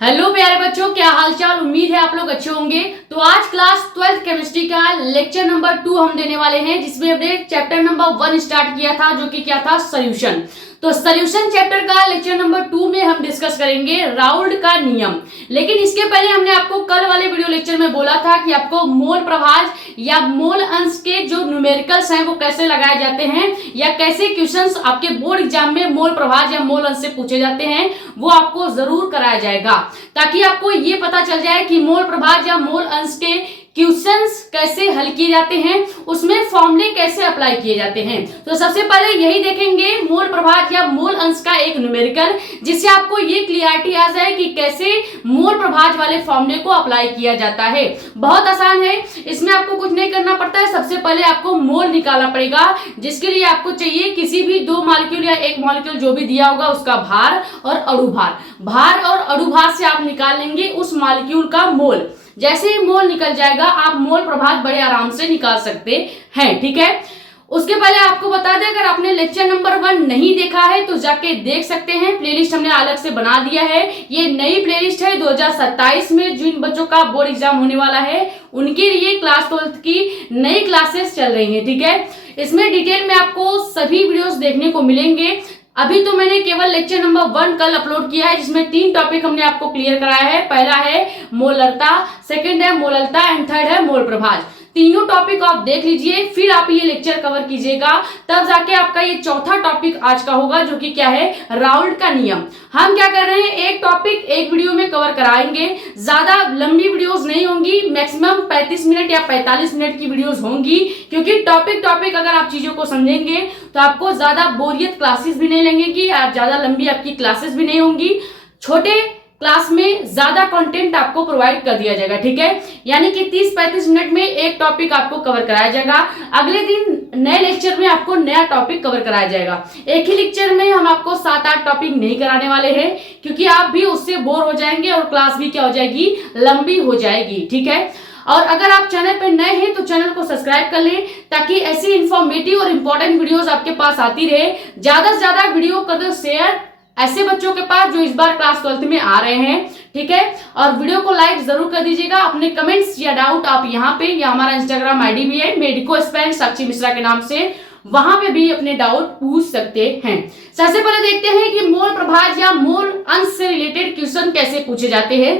Hello प्यारे बच्चों, क्या हालचाल। उम्मीद है आप लोग अच्छे होंगे। तो आज क्लास 12 केमिस्ट्री का लेक्चर नंबर 2 हम देने वाले हैं, जिसमें हमने चैप्टर नंबर 1 स्टार्ट किया था, जो कि क्या था, सॉल्यूशन। तो सॉल्यूशन चैप्टर का लेक्चर नंबर 2 में हम डिस्कस करेंगे राउल्ट का नियम। लेकिन इसके पहले हमने आपको कल वाले वीडियो लेक्चर में बोला था कि आपको मोल प्रभाज या मोल अंश के जो न्यूमेरिकल्स हैं वो कैसे लगाए जाते हैं, या कैसे क्वेश्चंस आपके बोर्ड एग्जाम में मोल प्रभाज या मोल अंश से पूछे जाते हैं, वो आपको जरूर कराया जाएगा, ताकि आपको ये पता चल जाए कि मोल प्रभाज या मोल अंश के क्वेश्चंस कैसे हल किए जाते हैं, उसमें फॉर्मूले कैसे अप्लाई किए जाते हैं। तो सबसे पहले यही देखेंगे मोल प्रभाज या मोल अंश का एक न्यूमेरिकल, जिससे आपको ये क्लियरिटी आ जाए कि कैसे मोल प्रभाज वाले फॉर्मूले को अप्लाई किया जाता है। बहुत आसान है, इसमें आपको कुछ नहीं करना पड़ता है। सबसे पहले आपको मोल निकालना पड़ेगा, जिसके लिए आपको चाहिए किसी भी दो मॉलिक्यूल या एक मॉलिक्यूल जो भी दिया होगा उसका भार और अणुभार। भार और अणुभार से आप निकाल लेंगे उस मॉलिक्यूल का मोल। जैसे ही मोल निकल जाएगा आप मोल प्रभाज बड़े आराम से निकाल सकते हैं। ठीक है, उसके पहले आपको बता दें, अगर आपने लेक्चर नंबर 1 नहीं देखा है तो जाके देख सकते हैं। प्लेलिस्ट हमने अलग से बना दिया है। ये नई प्लेलिस्ट है 2027 में जिन बच्चों का बोर्ड एग्जाम होने वाला है उनके लिए क्लास 12 की नई क्लासेस चल रही हैं। ठीक है, इसमें डिटेल में आपको सभी वीडियोस देखने को मिलेंगे। अभी तो मैंने केवल लेक्चर नंबर 1 कल अपलोड किया है, जिसमें 3 टॉपिक हमने आपको क्लियर कराया है। पहला है मोलरता, सेकंड है मोललता एंड थर्ड है मोल प्रभाज। तीनों टॉपिक आप देख लीजिए, फिर आप ये लेक्चर कवर कीजिएगा, तब जाके आपका ये चौथा टॉपिक आज का होगा, जो कि क्या है, राउल्ट का नियम। हम क्या कर रहे हैं, एक टॉपिक एक वीडियो में कवर कराएंगे। ज्यादा लंबी वीडियोस नहीं होंगी, मैक्सिमम 35 मिनट या 45 मिनट की वीडियोस होंगी, क्योंकि टॉपिक अगर आप चीजों को समझेंगे तो आपको ज्यादा बोरियत क्लासेस भी नहीं लगेंगी, ज्यादा लंबी आपकी क्लासेस भी नहीं होंगी। छोटे क्लास में ज्यादा कंटेंट आपको प्रोवाइड कर दिया जाएगा। ठीक है, यानी कि 30-35 मिनट में एक टॉपिक आपको कवर कराया जाएगा। अगले दिन नए लेक्चर में आपको नया टॉपिक कवर कराया जाएगा। एक ही लेक्चर में हम आपको 7-8 टॉपिक नहीं कराने वाले हैं, क्योंकि आप भी उससे बोर हो जाएंगे और क्लास भी क्या हो जाएगी, लंबी हो जाएगी। ठीक है, और अगर आप चैनल पर नए हैं तो चैनल को सब्सक्राइब कर लें, ताकि ऐसी इंफॉर्मेटिव और इंपॉर्टेंट वीडियोस आपके पास आती रहे। ज्यादा से ज्यादा वीडियो कर दो शेयर ऐसे बच्चों के पास जो इस बार क्लास 12 में आ रहे हैं। ठीक है, और वीडियो को लाइक जरूर कर दीजिएगा। अपने कमेंट्स या डाउट आप यहाँ पे, या हमारा इंस्टाग्राम आईडी भी है मेडिको स्पेन साक्षी मिश्रा के नाम से, वहां पे भी अपने डाउट पूछ सकते हैं। सबसे पहले देखते हैं कि मोल प्रभाज या मोल अंश से रिलेटेड क्वेश्चन कैसे पूछे जाते हैं।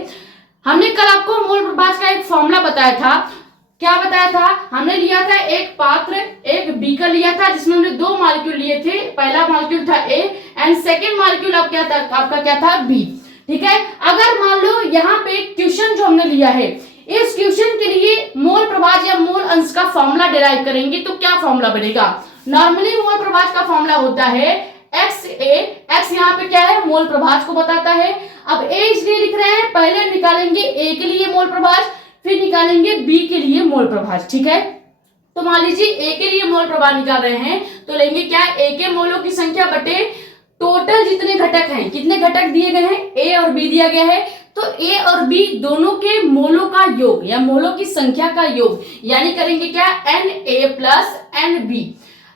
हमने कल आपको मोल प्रभाज का एक फॉर्मूला बताया था। क्या बताया था, हमने लिया था एक पात्र, एक बीकर लिया था, जिसमें हमने 2 मॉलिक्यूल लिए थे। पहला मॉलिक्यूल था ए एंड सेकेंड मॉलिक्यूल आपका क्या था, बी। ठीक है, अगर मान लो यहाँ पे क्वेश्चन जो हमने लिया है, इस क्वेश्चन के लिए मोल प्रभाज या मोल अंश का फॉर्मूला डिराइव करेंगे तो क्या फॉर्मूला बनेगा। नॉर्मली मोल प्रभाज का फॉर्मूला होता है एक्स ए। एक्स यहाँ पे क्या है, मोल प्रभाज को बताता है। अब ए इसलिए लिख रहे हैं, पहले निकालेंगे ए के लिए मोल प्रभाज, फिर निकालेंगे बी के लिए मोल प्रभाज। ठीक है, तो मान लीजिए ए के लिए मोल प्रभाज निकाल रहे हैं तो लेंगे क्या, ए के मोलों की संख्या बटे टोटल जितने घटक हैं। कितने घटक दिए गए हैं, ए और बी दिया गया है, तो ए और बी दोनों के मोलों का योग या मोलों की संख्या का योग, यानी करेंगे क्या, N A plus N B.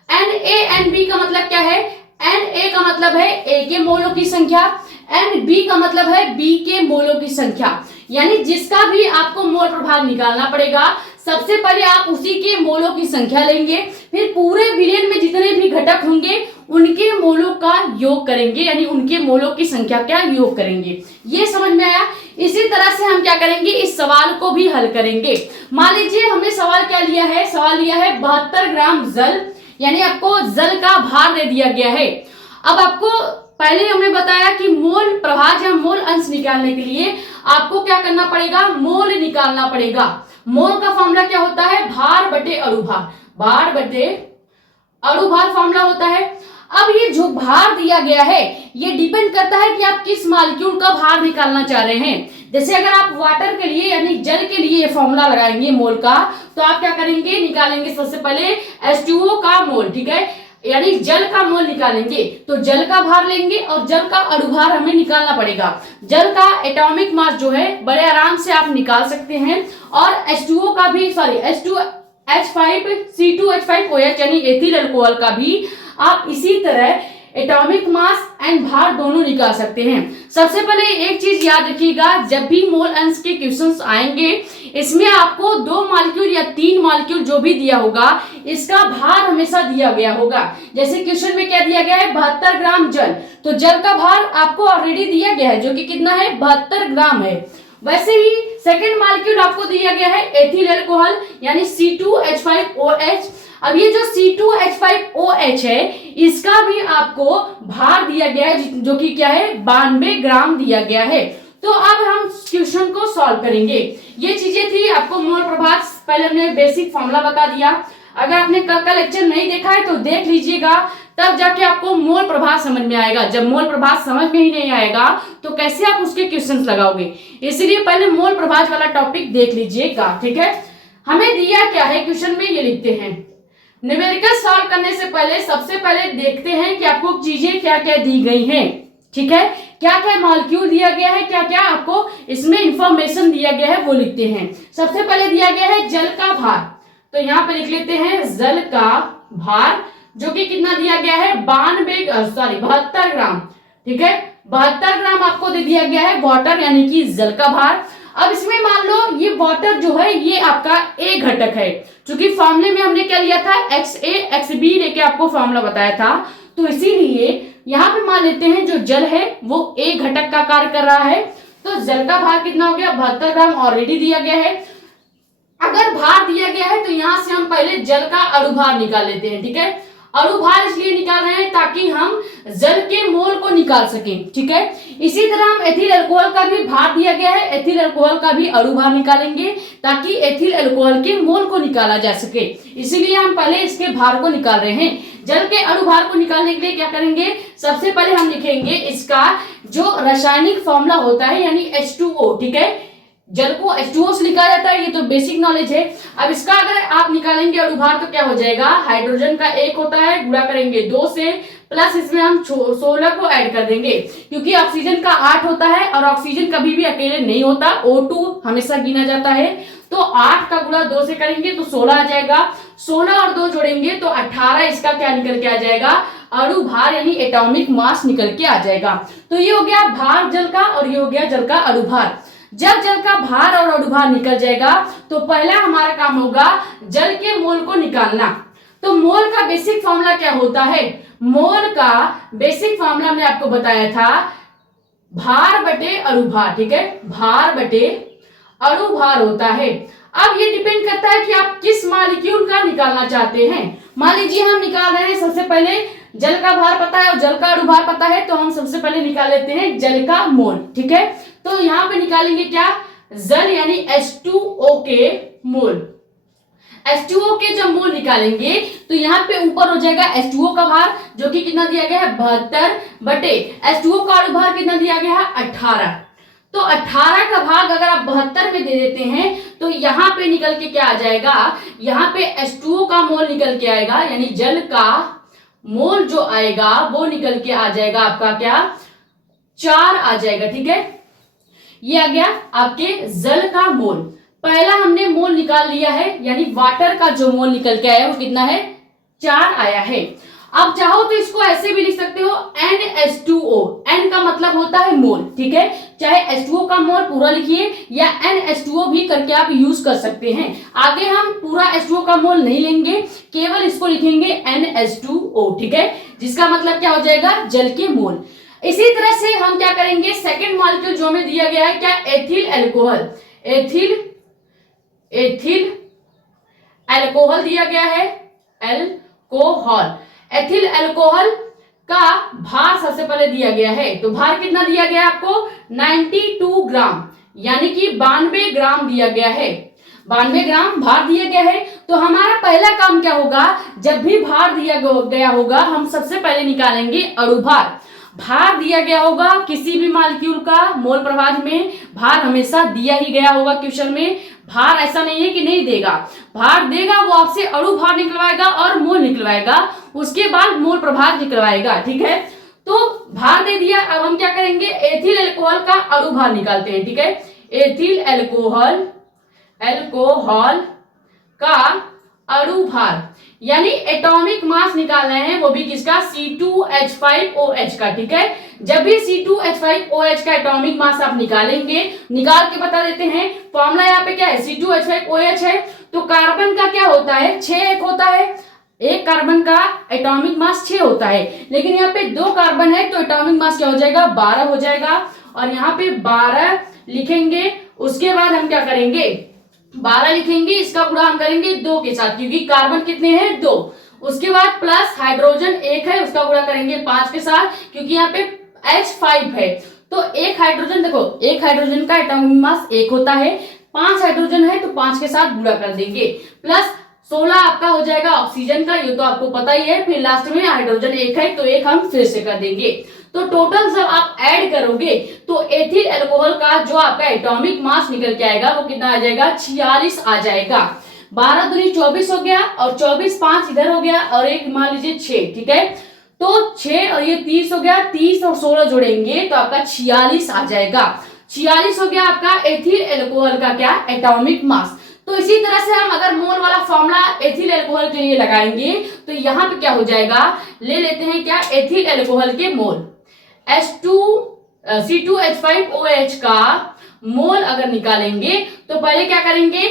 N A N B का मतलब क्या है, एन ए का मतलब है ए के मोलों की संख्या, एन बी का मतलब है बी के मोलों की संख्या। यानी जिसका भी आपको मोल प्रभाज निकालना पड़ेगा, सबसे पहले आप उसी के मोलों की संख्या लेंगे, फिर पूरे विलयन में जितने भी घटक होंगे उनके मोलों का योग करेंगे, यानी उनके मोलों की संख्या का योग करेंगे। ये समझ में आया। इसी तरह से हम क्या करेंगे, इस सवाल को भी हल करेंगे। मान लीजिए हमने सवाल क्या लिया है, सवाल लिया है 72 ग्राम जल, यानी आपको जल का भार दे दिया गया है। अब आपको पहले हमने बताया कि मोल प्रभाज या मोल अंश निकालने के लिए आपको क्या करना पड़ेगा, मोल निकालना पड़ेगा। मोल का फॉर्मूला क्या होता है, भार बटे अणुभार। भार बटे अणुभार फॉर्मूला होता है। अब ये जो भार दिया गया है ये डिपेंड करता है कि आप किस मॉलिक्यूल का भार निकालना चाह रहे हैं। जैसे अगर आप वाटर के लिए यानी जल के लिए ये फॉर्मूला लगाएंगे मोल का, तो आप क्या करेंगे, निकालेंगे सबसे पहले H2O का मोल। ठीक है, यानी जल का मोल निकालेंगे तो जल का भार लेंगे और जल का अणुभार हमें निकालना पड़ेगा। जल का एटॉमिक मास जो है बड़े आराम से आप निकाल सकते हैं, और H2O का भी, सॉरी H2H5 C2H5OH यानी एथिल अल्कोहल का भी आप इसी तरह एटॉमिक मास एंड भार दोनों निकाल सकते हैं। सबसे पहले एक चीज याद रखिएगा, जब भी मोल अंश के क्वेश्चंस आएंगे इसमें आपको 2 मॉलिक्यूल या 3 मॉलिक्यूल जो भी दिया होगा इसका भार हमेशा दिया गया होगा। जैसे क्वेश्चन में क्या दिया गया है, 72 ग्राम जल, तो जल का भार आपको ऑलरेडी दिया गया है जो कि कितना है, 72 ग्राम है। वैसे ही सेकेंड मॉलिक्यूल आपको दिया गया है एथिल अल्कोहल यानी C2H5OH। अब ये जो C2H5OH है इसका भी आपको भार दिया गया है जो कि क्या है, 92 ग्राम दिया गया है। तो अब हम क्वेश्चन को सॉल्व करेंगे। ये चीजें थी आपको मोल प्रभाव, पहले हमने बेसिक फॉर्मूला बता दिया। अगर आपने कल का लेक्चर नहीं देखा है तो देख लीजिएगा, तब जाके आपको मोल प्रभाव समझ में आएगा। जब मोल प्रभाव समझ में ही नहीं आएगा तो कैसे आप उसके क्वेश्चंस लगाओगे, इसलिए पहले मोल प्रभाव वाला टॉपिक देख लीजिएगा। ठीक है, हमें दिया क्या है क्वेश्चन में, ये लिखते हैं। न्यूमेरिकल सॉल्व करने से पहले सबसे पहले देखते हैं कि आपको चीजें क्या क्या दी गई हैं। ठीक है, क्या क्या मॉलिक्यूल दिया गया है, क्या क्या आपको इसमें इंफॉर्मेशन दिया गया है वो लिखते हैं। सबसे पहले दिया गया है जल का भार, तो यहाँ पे लिख लेते हैं जल का भार जो कि कितना दिया गया है, 72 ग्राम। ठीक है, 72 ग्राम आपको दे दिया गया है वाटर यानी कि जल का भार। अब इसमें मान लो ये वाटर जो है ये आपका ए घटक है, क्योंकि फॉर्मूले में हमने क्या लिया था, XA XB लेके आपको फॉर्मूला बताया था, तो इसीलिए यहाँ पे मान लेते हैं जो जल है वो ए घटक का कार्य कर रहा है। तो जल का भार कितना हो गया, 72 ग्राम ऑलरेडी दिया गया है। अगर भार दिया गया है तो यहां से हम पहले जल का अणुभार निकाल लेते हैं। ठीक है, अणुभार इसलिए निकाल रहे हैं ताकि हम जल के मोल को निकाल सकें। ठीक है, इसी तरह हम एथिल अल्कोहल का भी भार दिया गया है, एथिल अल्कोहल का भी अणुभार निकालेंगे ताकि एथिल अल्कोहल के मोल को निकाला जा सके। इसीलिए हम पहले इसके भार को निकाल रहे हैं। जल के अणुभार को निकालने के लिए क्या करेंगे, सबसे पहले हम लिखेंगे इसका जो रासायनिक फॉर्मूला होता है यानी H2O। ठीक है, जल को H2O से लिखा जाता है, ये तो बेसिक नॉलेज है। अब इसका अगर आप निकालेंगे अणुभार तो क्या हो जाएगा, हाइड्रोजन का 1 होता है, गुणा करेंगे 2 से, प्लस इसमें हम 16 को ऐड कर देंगे, क्योंकि ऑक्सीजन का 8 होता है और ऑक्सीजन कभी भी अकेले नहीं होता, O2 हमेशा गिना जाता है। तो 8 का गुणा 2 से करेंगे तो 16 आ जाएगा, 16 और 2 जोड़ेंगे तो 18, इसका क्या निकल के आ जाएगा, अणुभार यानी एटॉमिक मास निकल के आ जाएगा। तो ये हो गया भार जल का और ये हो गया जल का अणुभार। जब जल का भार और अणुभार निकल जाएगा तो पहला हमारा काम होगा जल के मोल को निकालना। तो मोल का बेसिक फॉर्मूला क्या होता है, मोल का बेसिक फॉर्मूला हमने आपको बताया था भार बटे अणुभार। ठीक है, भार बटे अणुभार होता है। अब ये डिपेंड करता है कि आप किस मॉलिक्यूल का निकालना चाहते हैं। मान लीजिए हम निकाल रहे हैं, सबसे पहले जल का भार पता है और जल का अणुभार पता है, तो हम सबसे पहले निकाल लेते हैं जल का मोल। ठीक है, तो यहाँ पे निकालेंगे क्या, जल यानी H2O के मोल। H2O के जब मोल निकालेंगे तो यहाँ पे ऊपर हो जाएगा H2O का भार जो कि कितना दिया गया है, 72 बटे H2O का अणुभार कितना दिया गया है, 18। तो 18 का भाग अगर आप 72 में दे देते हैं तो यहाँ पे निकल के क्या आ जाएगा, यहाँ पे H2O का मोल निकल के आएगा, यानी जल का मोल जो आएगा वो निकल के आ जाएगा आपका क्या, 4 आ जाएगा। ठीक है, ये आ गया आपके जल का मोल। पहला हमने मोल निकाल लिया है, यानी वाटर का जो मोल निकल के आया वो कितना है, 4 आया है। अब चाहो तो इसको ऐसे भी लिख सकते हो NH2O, N का मतलब होता है मोल। ठीक है, चाहे H2O का मोल पूरा लिखिए या NH2O भी करके आप यूज कर सकते हैं। आगे हम पूरा H2O का मोल नहीं लेंगे, केवल इसको लिखेंगे NH2O। ठीक है, जिसका मतलब क्या हो जाएगा, जल के मोल। इसी तरह से हम क्या करेंगे, सेकेंड मॉलिक्यूल जो हमें दिया गया है क्या, एथिल अल्कोहल। एथिल अल्कोहल दिया गया है, अल्कोहल। एथिल अल्कोहल का भार सबसे पहले दिया गया है, तो भार कितना दिया गया आपको, 92 ग्राम यानी कि 92 ग्राम दिया गया है। 92 ग्राम भार दिया गया है। तो हमारा पहला काम क्या होगा, जब भी भार दिया गया होगा हम सबसे पहले निकालेंगे अणुभार। भार दिया गया होगा किसी भी मॉलिक्यूल का, मोल प्रभाव में भार हमेशा दिया ही गया होगा क्वेश्चन में। भार ऐसा नहीं है कि नहीं देगा, भार देगा, वो आपसे अणुभार निकलवाएगा और मोल निकलवाएगा, उसके बाद मोल प्रभाव निकलवाएगा। ठीक है, तो भार दे दिया। अब हम क्या करेंगे, एथिल अल्कोहल का अणुभार निकालते हैं। ठीक है, एथिल अल्कोहल का अणु भार यानी एटॉमिक मास निकाल रहे हैं, वो भी किसका, C2H5OH का। ठीक है, जब भी C2H5OH का एटॉमिक मास आप निकालेंगे, निकाल के बता देते हैं। फॉर्मूला यहाँ पे क्या है, C2H5OH है, तो कार्बन का क्या होता है, 6 एक होता है, एक कार्बन का एटॉमिक मास 6 होता है, लेकिन यहाँ पे 2 कार्बन है तो एटॉमिक मास क्या हो जाएगा, 12 हो जाएगा। और यहाँ पे 12 लिखेंगे, उसके बाद हम क्या करेंगे, 12 लिखेंगे, इसका गुणा हम करेंगे 2 के साथ, क्योंकि कार्बन कितने हैं, 2। उसके बाद प्लस हाइड्रोजन 1 है, उसका गुणा करेंगे 5 के साथ, क्योंकि यहाँ पे H5 है, तो एक हाइड्रोजन, देखो एक हाइड्रोजन का एटॉमिक मास 1 होता है, 5 हाइड्रोजन है तो 5 के साथ गुणा कर देंगे, प्लस 16 आपका हो जाएगा ऑक्सीजन का, ये तो आपको पता ही है। फिर लास्ट में हाइड्रोजन 1 है तो 1 हम फिर से कर देंगे। तो टोटल जब आप ऐड करोगे तो एथिल अल्कोहल का जो आपका एटॉमिक मास निकल के आएगा वो कितना आ जाएगा, 46 आ जाएगा। 12 दूनी 24 हो गया, और 24 5 इधर हो गया, और एक मान लीजिए 6। ठीक है, तो 6 और ये 30 हो गया, 30 और 16 जोड़ेंगे तो आपका 46 आ जाएगा। 46 हो गया आपका एथिल अल्कोहल का क्या, एटॉमिक मास। तो इसी तरह से हम अगर मोल वाला फॉर्मूला एथिल अल्कोहल के लिए लगाएंगे तो यहाँ पे क्या हो जाएगा, ले लेते हैं क्या, एथिल अल्कोहल के मोल C2H5OH का मोल अगर निकालेंगे तो पहले क्या करेंगे,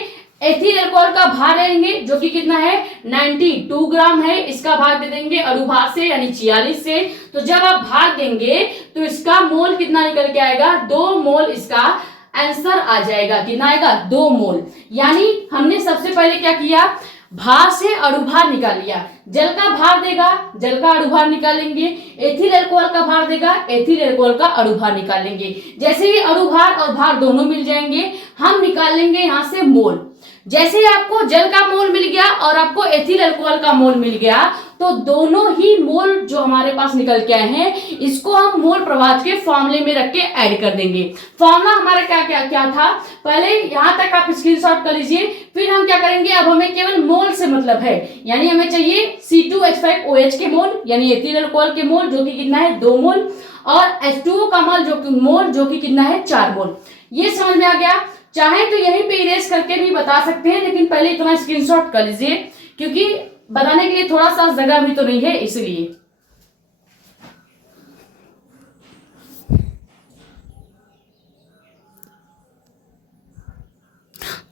एथिल अल्कोहल का भार लेंगे जो कि कितना है, 92 ग्राम है, इसका भाग दे देंगे अणु भार से यानी 46 से। तो जब आप भाग देंगे तो इसका मोल कितना निकल के आएगा, 2 मोल इसका आंसर आ जाएगा। कितना आएगा, 2 मोल। यानी हमने सबसे पहले क्या किया, भार से अणु भार निकाल लिया, जल का भार देगा, जल का अणु भार निकालेंगे, एथिल अल्कोहल का भार देगा, एथिल अल्कोहल का अणु भार निकालेंगे। जैसे ही अणु भार और भार दोनों मिल जाएंगे, हम निकाल लेंगे यहाँ से मोल। जैसे ही आपको जल का मोल मिल गया और आपको एथिल अल्कोहल का मोल मिल गया, तो दोनों ही मोल जो हमारे पास निकल के आए हैं, इसको हम मोल प्रभाज के फॉर्मूले में रख के ऐड कर देंगे। फॉर्मूला हमारा क्या क्या क्या था, पहले यहाँ तक आप स्क्रीनशॉट कर लीजिए, फिर हम क्या करेंगे, अब हमें केवल मोल से मतलब है, यानी हमें चाहिए C2H5OH के मोल यानी एथिल अल्कोहल के मोल जो कि कितना है, 2 मोल, और H2O का मोल जो कि कितना है, 4 मोल। ये समझ में आ गया। चाहे तो यहीं पे इरेज करके भी बता सकते हैं, लेकिन पहले इतना स्क्रीनशॉट कर लीजिए, क्योंकि बताने के लिए थोड़ा सा जगह भी तो नहीं है, इसलिए।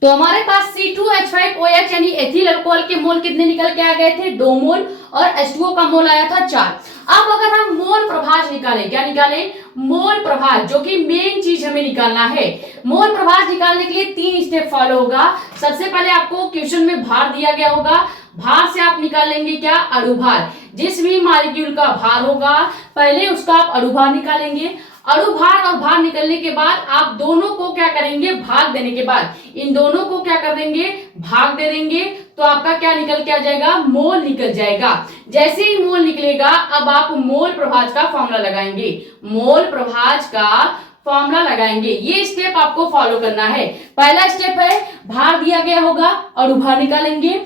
तो हमारे पास C2H5OH यानी एथिल अल्कोहल के मोल कितने निकल के आ गए थे, 2 मोल, और H2O का मोल आया था 4। अब अगर हम मोल प्रभाज निकालें, क्या निकालें, मोल प्रभाज, जो कि मेन चीज हमें निकालना है। मोल प्रभाज निकालने के लिए 3 स्टेप फॉलो होगा। सबसे पहले आपको क्वेश्चन में भार दिया गया होगा, भार से आप निकालेंगे क्या, अणु भार। जिस भी मॉलिक्यूल का भार होगा पहले उसका आप अणु भार निकालेंगे। अणु भार और भार निकलने के बाद आप दोनों को क्या करेंगे, भाग देने के बाद इन दोनों को क्या कर देंगे, भाग दे देंगे, तो आपका क्या निकल के आ जाएगा, मोल निकल जाएगा। जैसे ही मोल निकलेगा, अब आप मोल प्रभाज का फॉर्मूला लगाएंगे, मोल प्रभाज का फॉर्मूला लगाएंगे। ये स्टेप आपको फॉलो करना है। पहला स्टेप है, भार दिया गया होगा, अणु भार निकालेंगे।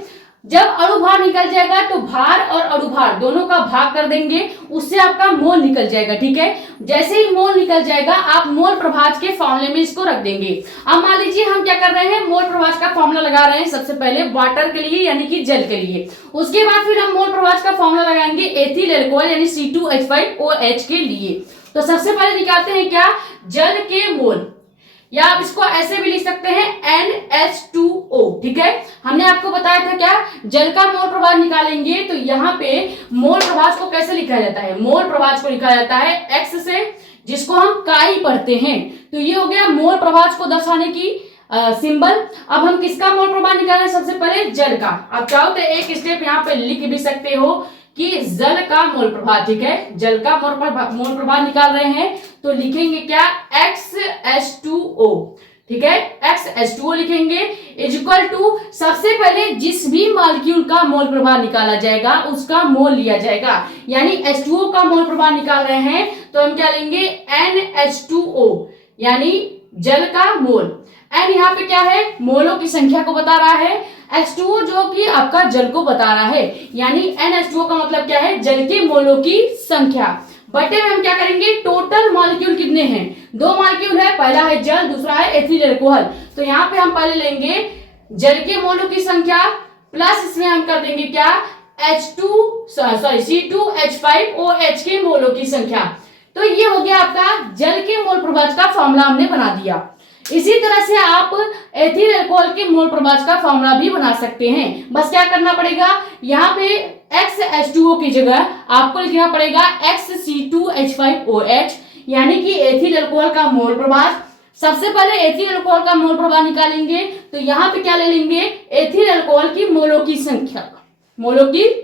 जब अणु भार निकल जाएगा तो भार और अणु भार दोनों का भाग कर देंगे, उससे आपका मोल निकल जाएगा। ठीक है, जैसे ही मोल निकल जाएगा आप मोल प्रभाज के फॉर्मूले में इसको रख देंगे। अब मान लीजिए हम क्या कर रहे हैं, मोल प्रभाज का फॉर्मूला लगा रहे हैं सबसे पहले वाटर के लिए यानी कि जल के लिए। उसके बाद फिर हम मोल प्रभाज का फॉर्मूला लगाएंगे एथिल अल्कोहल यानी C2H5OH के लिए। तो सबसे पहले निकालते हैं क्या, जल के मोल, या आप इसको ऐसे भी लिख सकते हैं NH2O। ठीक है, हमने आपको बताया था क्या, जल का मोल प्रभाज निकालेंगे तो यहाँ पे मोल प्रभाज को कैसे लिखा जाता है, मोल प्रभाज को लिखा जाता है X से, जिसको हम काई पढ़ते हैं। तो ये हो गया मोल प्रभाज को दर्शाने की सिंबल। अब हम किसका मोल प्रभाज निकाल रहे हैं, सबसे पहले जल का। आप चाहो तो एक स्टेप यहाँ पे लिख भी सकते हो कि जल का मोल प्रभाज। ठीक है, जल का मोल प्रभाज निकाल रहे हैं तो लिखेंगे क्या, XH2O। ठीक है, XH2O लिखेंगे इज इक्वल टू, सबसे पहले जिस भी मॉलिक्यूल का मोल प्रभाज निकाला जाएगा उसका मोल लिया जाएगा। यानी H2O का मोल प्रभाज निकाल रहे हैं तो हम क्या लेंगे, NH2O यानी जल का मोल। एन यहाँ पे क्या है, मोलों की संख्या को बता रहा है, H2O जो कि आपका जल को बता रहा है, यानी NH2O का मतलब क्या है, जल के मोलों की संख्या। बटे में हम क्या करेंगे, टोटल मॉलिक्यूल कितने हैं, 2 मॉलिक्यूल है, पहला है जल, दूसरा है एथिल अल्कोहल। तो यहाँ पे हम पहले लेंगे जल के मोलों की संख्या प्लस इसमें हम कर देंगे क्या, C2H5OH के मोलों की संख्या। तो ये हो गया आपका जल के मोल प्रभाज का फॉर्मूला हमने बना दिया। इसी तरह से आप एथिल अल्कोहल के मोल प्रभाज का फॉर्मूला भी बना सकते हैं। बस क्या करना पड़ेगा, यहाँ पे XH2O की जगह आपको लिखना पड़ेगा XC2H5OH, यानी कि एथिल अल्कोहल का मोल प्रभाज। सबसे पहले एथिल अल्कोहल का मोल प्रभाज निकालेंगे, तो यहाँ पे क्या ले लेंगे, एथिल अल्कोहल की मोलों की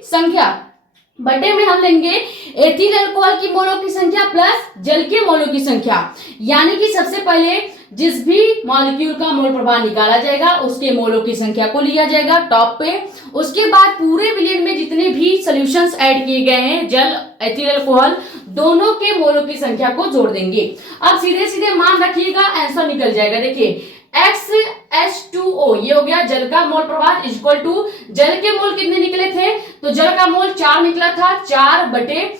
संख्या बटे में हम लेंगे एथिल अल्कोहल की मोलों की संख्या प्लस जल के मोलों की संख्या। यानी कि सबसे पहले जिस भी मॉलिक्यूल का मोल प्रभाव निकाला जाएगा उसके मोलों की संख्या को लिया जाएगा टॉप पे। उसके बाद पूरे विलेन में जितने भी सॉल्यूशंस ऐड किए गए हैं, जल एथिल अल्कोहल, दोनों के मोलों की संख्या को जोड़ देंगे। अब सीधे सीधे मान रखिएगा, आंसर निकल जाएगा। देखिए XH2O ये हो गया जल का मोल प्रभाव इक्वल टू जल के मोल कितने निकले थे, तो जल का मोल 4 निकला था, 4 बटे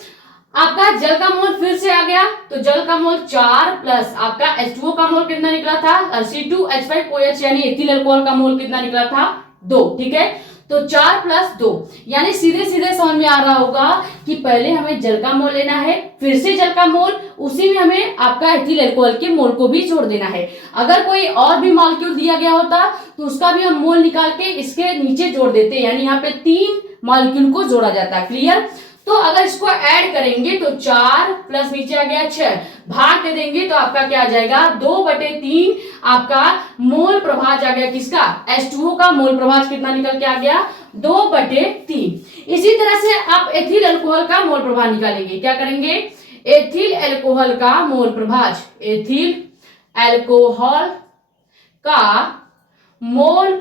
आपका जल का मोल फिर से आ गया, तो जल का मोल 4 प्लस आपका H2O का मोल कितना निकला था, C2H5OH यानी एथिल अल्कोहल का मोल कितना निकला था, 2। ठीक है, तो 4 प्लस 2, यानी सीधे सीधे समझ में आ रहा होगा कि पहले हमें जल का मोल लेना है, फिर से जल का मोल, उसी में हमें आपका एथिल अल्कोहल के मोल को भी जोड़ देना है। अगर कोई और भी मॉलिक्यूल दिया गया होता तो उसका भी हम मोल निकाल के इसके नीचे जोड़ देते, यानी यहाँ पे 3 मॉलिक्यूल को जोड़ा जाता। क्लियर। तो अगर इसको ऐड करेंगे तो 4 प्लस नीचे आ गया 6, भाग दे देंगे तो आपका क्या आ जाएगा, 2/3 आपका मोल प्रभाज आ गया। किसका, H2O का मोल प्रभाज कितना निकल के आ गया, 2/3। इसी तरह से आप एथिल अल्कोहल का मोल प्रभाज निकालेंगे। क्या करेंगे, एथिल अल्कोहल का मोल प्रभाज, एथिल अल्कोहल का मोल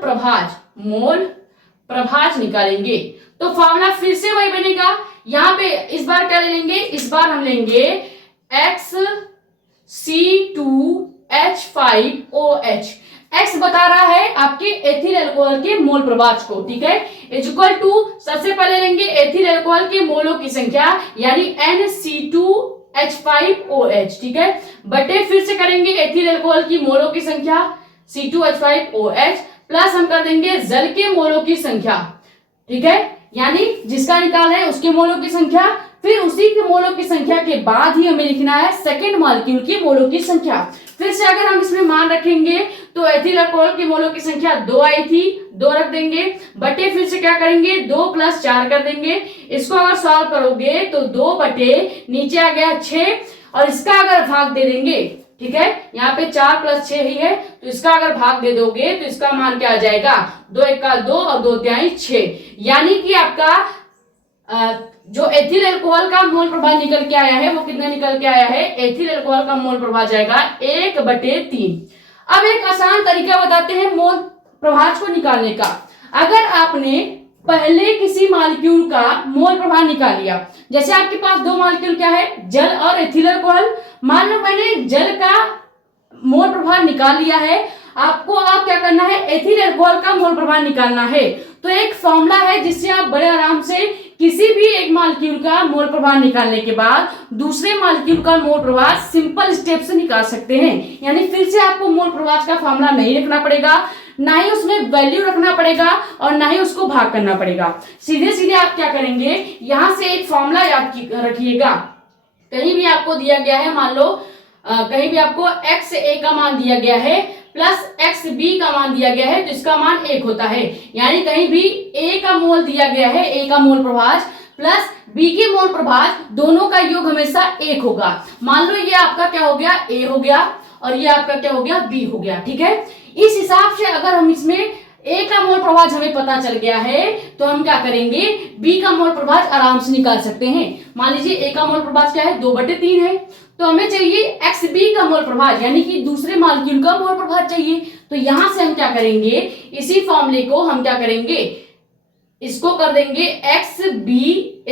प्रभाज निकालेंगे। तो फॉर्मूला फिर से वही बनेगा। यहां पे इस बार क्या लेंगे, इस बार हम लेंगे XC2H5OH। X बता रहा है आपके एथिल अल्कोहल के मोल प्रभाज को। ठीक है, इक्वल टू सबसे पहले लेंगे एथिल अल्कोहल के मोलों की संख्या यानी NC2H5OH। ठीक है, बटे फिर से करेंगे एथिल अल्कोहल की मोलों की संख्या C2H5OH प्लस हम कर देंगे जल के मोलों की संख्या। ठीक है, यानी जिसका निकाल है उसके मोलों की संख्या, फिर उसी के मोलों की संख्या के बाद ही हमें लिखना है सेकेंड मॉलिक्यूल की मोलों की संख्या। फिर से अगर हम इसमें मान रखेंगे तो एथिल अल्कोहल की मोलों की संख्या 2 आई थी, 2 रख देंगे, बटे फिर से क्या करेंगे 2 + 4 कर देंगे। इसको अगर सॉल्व करोगे तो 2 बटे नीचे आ गया 6 और इसका अगर भाग दे देंगे, ठीक है, यहाँ पे 4 + 6 ही है, तो इसका अगर भाग दे दोगे तो इसका मान क्या आ जाएगा, 2 × 1 = 2 और 2 × 3 = 6। यानी कि आपका जो एथिल अल्कोहल का मोल प्रभाव निकल के आया है वो कितना निकल के आया है, एथिल अल्कोहल का मोल प्रभाव जाएगा 1/3। अब एक आसान तरीका बताते हैं मोल प्रभाव को निकालने का। अगर आपने पहले किसी मॉलिक्यूल का मोल प्रभाव निकाल लिया, जैसे आपके पास 2 मॉलिक्यूल क्या है, जल और एथिल अल्कोहल। मान लो मैंने जल का मोल प्रभाव निकाल लिया है, आपको अब क्या करना है, एथिल अल्कोहल का मोल प्रभाव निकालना है। तो एक फॉर्मूला है जिससे आप बड़े आराम से किसी भी एक मॉलिक्यूल का मोल प्रभाव निकालने के बाद दूसरे मॉलिक्यूल का मोल प्रभाव सिंपल स्टेप से निकाल सकते हैं। यानी फिर से आपको मोल प्रभाव का फॉर्मूला नहीं रखना पड़ेगा, ना ही उसमें वैल्यू रखना पड़ेगा और ना ही उसको भाग करना पड़ेगा। सीधे सीधे आप क्या करेंगे, यहां से एक फॉर्मूला याद रखिएगा। कहीं भी आपको दिया गया है, मान लो कहीं भी आपको XA का मान दिया गया है प्लस XB का मान दिया गया है तो इसका मान 1 होता है। यानी कहीं भी A का मोल दिया गया है, A का मोल प्रभाज प्लस B के मोल प्रभाज, दोनों का योग हमेशा 1 होगा। मान लो ये आपका क्या हो गया, A हो गया और ये आपका क्या हो गया, B हो गया। ठीक है, इस हिसाब से अगर हम इसमें A का मोल प्रभाज हमें पता चल गया है तो हम क्या करेंगे, B का मोल प्रभाज आराम से निकाल सकते हैं। मान लीजिए A का मोल प्रभाज क्या है, 2/3 है, तो हमें चाहिए XB का मोल प्रभाज यानी कि दूसरे मॉलिक्यूल का मोल प्रभाज चाहिए। तो यहां से हम क्या करेंगे, इसी फॉर्मूले को हम क्या करेंगे, इसको कर देंगे XB =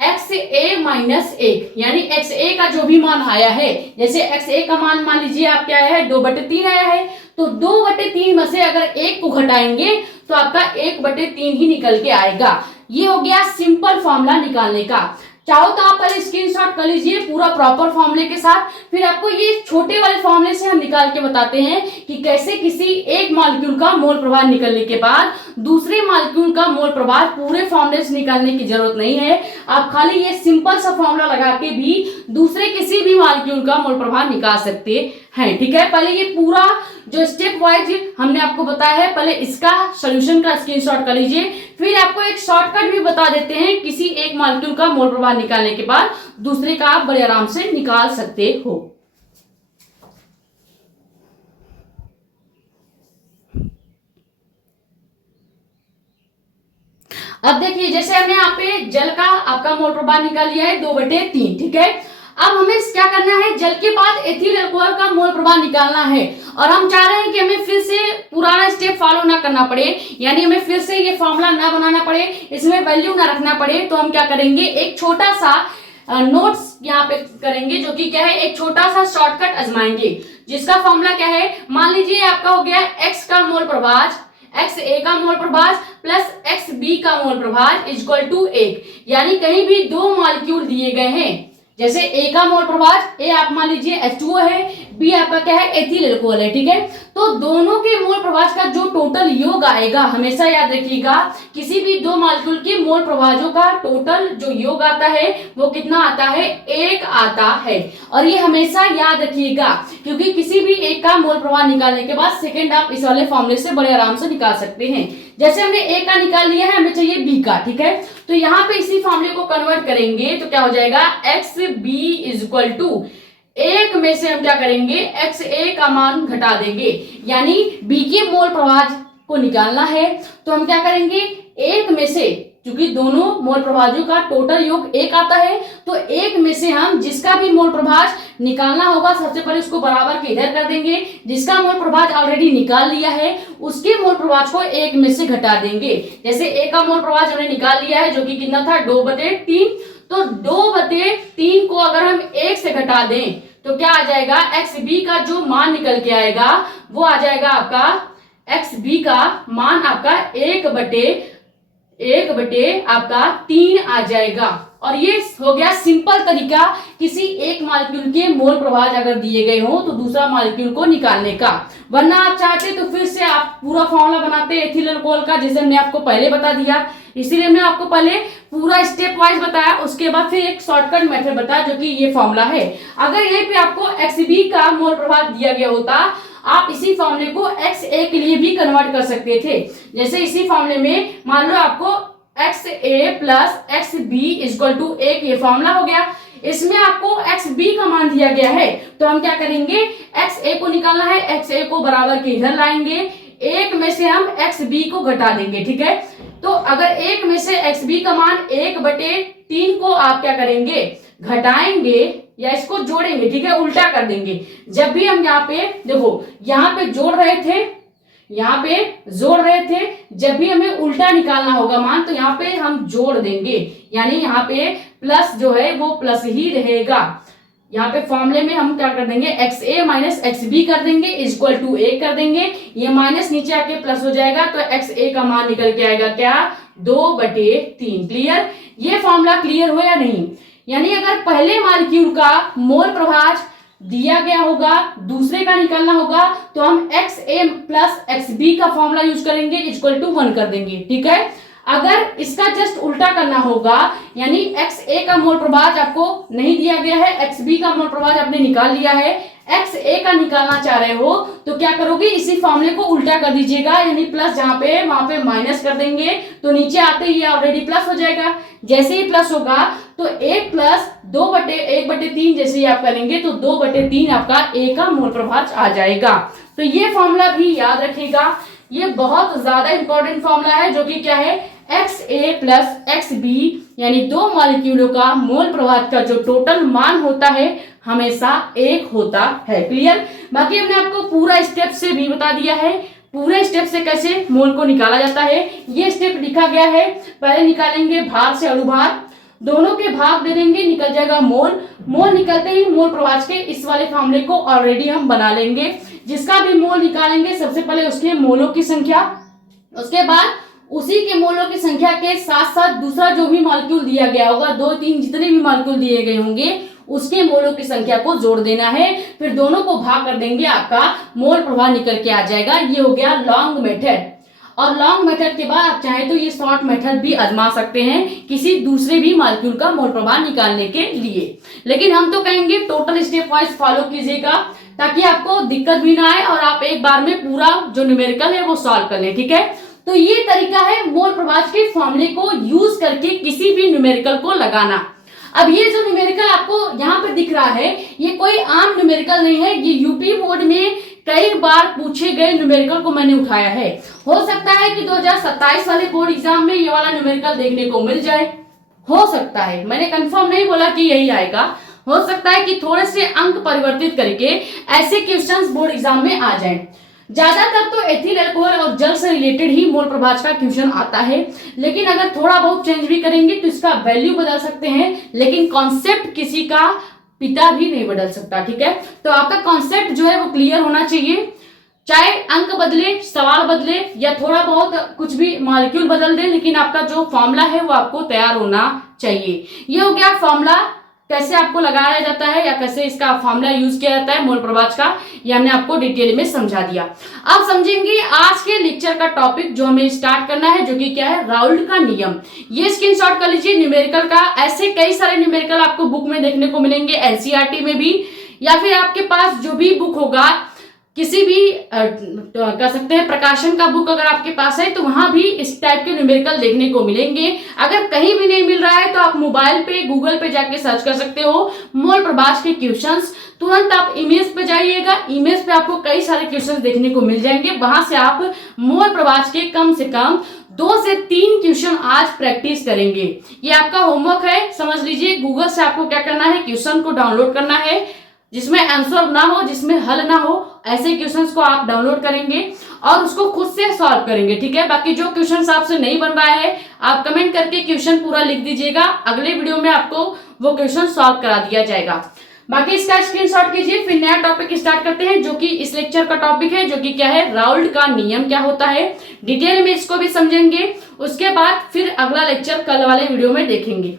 XA - 1, यानी XA का जो भी मान आया है, जैसे XA का मान मान लीजिए आप क्या आया है, 2/3 आया है, तो 2/3 में से अगर 1 को घटाएंगे तो आपका 1/3 ही निकल के आएगा। ये हो गया सिंपल फॉर्मूला निकालने का। चाहो तो आप पहले स्क्रीनशॉट कर लीजिए पूरा प्रॉपर फॉर्मूले के साथ, फिर आपको ये छोटे वाले फॉर्मूले से हम निकाल के बताते हैं कि कैसे किसी एक मॉलिक्यूल का मोल प्रभार निकलने के बाद दूसरे मॉलिक्यूल का मोल प्रभार पूरे फॉर्मूले से निकालने की जरूरत नहीं है। आप खाली ये सिंपल सा फॉर्मूला लगा के भी दूसरे किसी भी मॉलिक्यूल का मोल प्रभार निकाल सकते हैं। ठीक है, पहले ये पूरा जो स्टेप वाइज हमने आपको बताया है, पहले इसका सॉल्यूशन का स्क्रीनशॉट कर लीजिए, फिर आपको एक शॉर्टकट भी बता देते हैं किसी एक मॉलिक्यूल का मोल प्रभार निकालने के बाद दूसरे का आप बड़े आराम से निकाल सकते हो। अब देखिए, जैसे हमने यहाँ पे जल का आपका मोल प्रभार निकाल लिया है 2/3। ठीक है, अब हमें क्या करना है, जल के बाद एथिल अल्कोहल का मोल प्रभार निकालना है, और हम चाह रहे हैं कि हमें फिर से पुराना स्टेप फॉलो ना करना पड़े, यानी हमें फिर से ये फॉर्मूला ना बनाना पड़े, इसमें वैल्यू ना रखना पड़े। तो हम क्या करेंगे, एक छोटा सा नोट्स यहाँ पे करेंगे, जो कि क्या है, एक छोटा सा शॉर्टकट आजमाएंगे, जिसका फॉर्मूला क्या है, मान लीजिए आपका हो गया एक्स का मोल प्रभार, एक्स ए का मोल प्रभार प्लस एक्स बी का मोल प्रभार इक्वल टू 1, यानी कहीं भी दो मॉलिक्यूल दिए गए हैं, जैसे ए का मोल प्रभार, ए आप मान लीजिए H2O है, बी आपका क्या है, एथिल अल्कोहल है। ठीक है, तो दोनों के मोल प्रभार का जो टोटल योग आएगा, हमेशा याद रखिएगा, किसी भी दो मॉलिक्यूल के मोल प्रभारों का टोटल जो योग आता है वो कितना आता है, 1 आता है। और ये हमेशा याद रखिएगा, क्योंकि किसी भी एक का मोल प्रभार निकालने के बाद सेकंड आप इस वाले फॉर्मूले से बड़े आराम से निकाल सकते हैं। जैसे हमने ए का निकाल लिया है, हमें चाहिए बी का। ठीक है, तो यहाँ पे इसी फॉर्मूले को कन्वर्ट करेंगे तो क्या हो जाएगा, एक्स बी इक्वल टू 1 में से हम क्या करेंगे, एक्स ए का मान घटा देंगे, यानी बी के मोल प्रभार को निकालना है तो हम क्या करेंगे, 1 में से, क्योंकि दोनों मोल प्रभाजों का टोटल योग 1 आता है, तो 1 में से हम जिसका भी मोल प्रभार निकालना होगा सबसे पहले उसको बराबर के इधर कर देंगे, जिसका मोल प्रभार ऑलरेडी निकाल लिया है उसके मोल प्रभार को 1 में से घटा देंगे। जैसे ए का मोल प्रभार हमने निकाल लिया है, जो कि कितना था, 2/3, तो 2/3 को अगर हम 1 से घटा दें तो क्या आ जाएगा, एक्स बी का जो मान निकल के आएगा वो आ जाएगा आपका, एक्स बी का मान आपका 1/3 आपका 3 आ जाएगा। और ये हो गया सिंपल तरीका किसी एक मॉलिक्यूल के मोल प्रभार अगर दिए गए हो तो दूसरा मॉलिक्यूल को निकालने का। वरना आप चाहते तो फिर से आप पूरा फॉर्मूला बनाते एथिल अल्कोहल का, जैसे हमने आपको पहले बता दिया, इसीलिए हमने आपको पहले पूरा स्टेप वाइज बताया, उसके बाद फिर एक शॉर्टकट मेथड बताया जो कि ये फॉर्मूला है। अगर यहीं पे आपको एक्सबी का मोल प्रभार दिया गया होता, आप इसी फॉर्मूले को एक्स ए के लिए भी कन्वर्ट कर सकते थे। जैसे इसी फॉर्मूले में मान लो आपको X A plus X B equal to 1 ये फॉर्मूला हो गया, इसमें आपको एक्स बी का मान दिया गया है, तो हम क्या करेंगे, एक्स ए को निकालना है, एक्स ए को बराबर के इधर लाएंगे, 1 में से हम एक्स बी को घटा देंगे। ठीक है, तो अगर 1 में से एक्स बी का मान 1/3 को आप क्या करेंगे, घटाएंगे या इसको जोड़ेंगे। ठीक है, उल्टा कर देंगे। जब भी हम यहाँ पे देखो, यहाँ पे जोड़ रहे थे, यहाँ पे जोड़ रहे थे, जब भी हमें उल्टा निकालना होगा मान तो यहाँ पे हम जोड़ देंगे, यानी यहाँ पे प्लस जो है वो प्लस ही रहेगा। यहाँ पे फॉर्मूले में हम क्या कर देंगे, एक्स ए माइनस एक्स बी कर देंगे इक्वल टू 1 कर देंगे, ये माइनस नीचे आके प्लस हो जाएगा, तो एक्स ए का मान निकल के आएगा क्या, 2/3। क्लियर, ये फॉर्मूला क्लियर हो या नहीं। यानी अगर पहले मॉलिक्यूल का मोल प्रभार दिया गया होगा, दूसरे का निकालना होगा, तो हम x A plus X B का फॉर्मूला यूज करेंगे इक्वल टू 1 कर देंगे। ठीक है, अगर इसका जस्ट उल्टा करना होगा, यानी एक्स ए का मोल प्रभार आपको नहीं दिया गया है, एक्स बी का मोल प्रभार आपने निकाल लिया है, एक्स ए का निकालना चाह रहे हो तो क्या करोगे, इसी फॉर्मूले को उल्टा कर दीजिएगा, यानी प्लस जहां पे वहां पे माइनस कर देंगे, तो नीचे आते ही ऑलरेडी प्लस हो जाएगा। जैसे ही प्लस होगा तो 1 प्लस 2/1/3 जैसे ही आप करेंगे तो 2/3 आपका ए का मोल प्रभार आ जाएगा। तो ये फॉर्मूला भी याद रखिएगा, ये बहुत ज्यादा इंपॉर्टेंट फॉर्मूला है, जो कि क्या है, x A plus X B, यानी दो मॉलिक्यूलों का मोल प्रभार का जो टोटल मान होता है हमेशा 1 होता है। क्लियर, बाकी हमने आपको पूरा स्टेप से भी बता दिया है, पूरे स्टेप से कैसे मोल को निकाला जाता है। ये स्टेप लिखा गया है, पहले निकालेंगे भार से अणुभार, दोनों के भाग दे देंगे, निकल जाएगा मोल, मोल निकलते ही मोल प्रभार के इस वाले फॉर्मूले को ऑलरेडी हम बना लेंगे। जिसका भी मोल निकालेंगे सबसे पहले उसके मोलों की संख्या, उसके बाद उसी के मोलों की संख्या के साथ साथ दूसरा जो भी मॉलिक्यूल दिया गया होगा, 2 3 जितने भी मॉलिक्यूल दिए गए होंगे उसके मोलों की संख्या को जोड़ देना है, फिर दोनों को भाग कर देंगे, आपका मोल प्रभाव निकल के आ जाएगा। ये हो गया लॉन्ग मेथड। और लॉन्ग मेथड के बाद आप चाहे तो ये शॉर्ट मेथड भी आजमा सकते हैं किसी दूसरे भी मॉलिक्यूल का मोल प्रभाव निकालने के लिए, लेकिन हम तो कहेंगे टोटल स्टेप वाइज फॉलो कीजिएगा ताकि आपको दिक्कत भी ना आए और आप एक बार में पूरा जो न्यूमेरिकल है वो सॉल्व कर लें। ठीक है, तो ये तरीका है मोल प्रभाव के फॉर्मूले को यूज करके किसी भी न्यूमेरिकल को लगाना। अब ये जो न्यूमेरिकल आपको यहाँ पे दिख रहा है ये कोई आम न्यूमेरिकल नहीं है, ये यूपी बोर्ड में कई बार पूछे गए न्यूमेरिकल को मैंने उठाया है। हो सकता है कि 2027 वाले बोर्ड एग्जाम में ये वाला न्यूमेरिकल देखने को मिल जाए, हो सकता है, मैंने कंफर्म नहीं बोला कि यही आएगा, हो सकता है कि थोड़े से अंक परिवर्तित करके ऐसे क्वेश्चंस बोर्ड एग्जाम में आ जाए। ज्यादातर तो एथिल अल्कोहल और जल से रिलेटेड ही मोल प्रभाव का क्वेश्चन आता है, लेकिन अगर थोड़ा बहुत चेंज भी करेंगे तो इसका वैल्यू बदल सकते हैं, लेकिन कॉन्सेप्ट किसी का पिता भी नहीं बदल सकता। ठीक है, तो आपका कॉन्सेप्ट जो है वो क्लियर होना चाहिए, चाहे अंक बदले, सवाल बदले या थोड़ा बहुत कुछ भी मॉलिक्यूल बदल दे, लेकिन आपका जो फॉर्मूला है वो आपको तैयार होना चाहिए। ये हो गया फॉर्मूला कैसे आपको लगाया जाता है या कैसे इसका फॉर्मूला यूज किया जाता है मोल प्रभाव का, ये हमने आपको डिटेल में समझा दिया। अब समझेंगे आज के लेक्चर का टॉपिक जो हमें स्टार्ट करना है, जो कि क्या है, राउल्ट का नियम। ये स्क्रीनशॉट कर लीजिए न्यूमेरिकल का। ऐसे कई सारे न्यूमेरिकल आपको बुक में देखने को मिलेंगे, एनसीईआरटी में भी, या फिर आपके पास जो भी बुक होगा किसी भी कह सकते हैं प्रकाशन का बुक अगर आपके पास है तो वहां भी इस टाइप के न्यूमेरिकल देखने को मिलेंगे। अगर कहीं भी नहीं मिल रहा है तो आप मोबाइल पे गूगल पे जाके सर्च कर सकते हो मोल प्रभाव के क्वेश्चंस। तुरंत आप इमेज पे जाइएगा, इमेज पे आपको कई सारे क्वेश्चंस देखने को मिल जाएंगे, वहां से आप मोल प्रभाव के कम से कम 2 से 3 क्वेश्चन आज प्रैक्टिस करेंगे। ये आपका होमवर्क है, समझ लीजिए। गूगल से आपको क्या करना है, क्वेश्चन को डाउनलोड करना है, जिसमें आंसर ना हो, जिसमें हल ना हो, ऐसे क्वेश्चंस को आप डाउनलोड करेंगे और उसको खुद से सॉल्व करेंगे। ठीक है, बाकी जो क्वेश्चंस आपसे नहीं बन रहा है आप कमेंट करके क्वेश्चन पूरा लिख दीजिएगा, अगले वीडियो में आपको वो क्वेश्चन सॉल्व करा दिया जाएगा। बाकी इसका स्क्रीनशॉट कीजिए, फिर नया टॉपिक स्टार्ट करते हैं जो कि इस लेक्चर का टॉपिक है, जो कि क्या है, राउल्ट का नियम क्या होता है। डिटेल में इसको भी समझेंगे, उसके बाद फिर अगला लेक्चर कल वाले वीडियो में देखेंगे।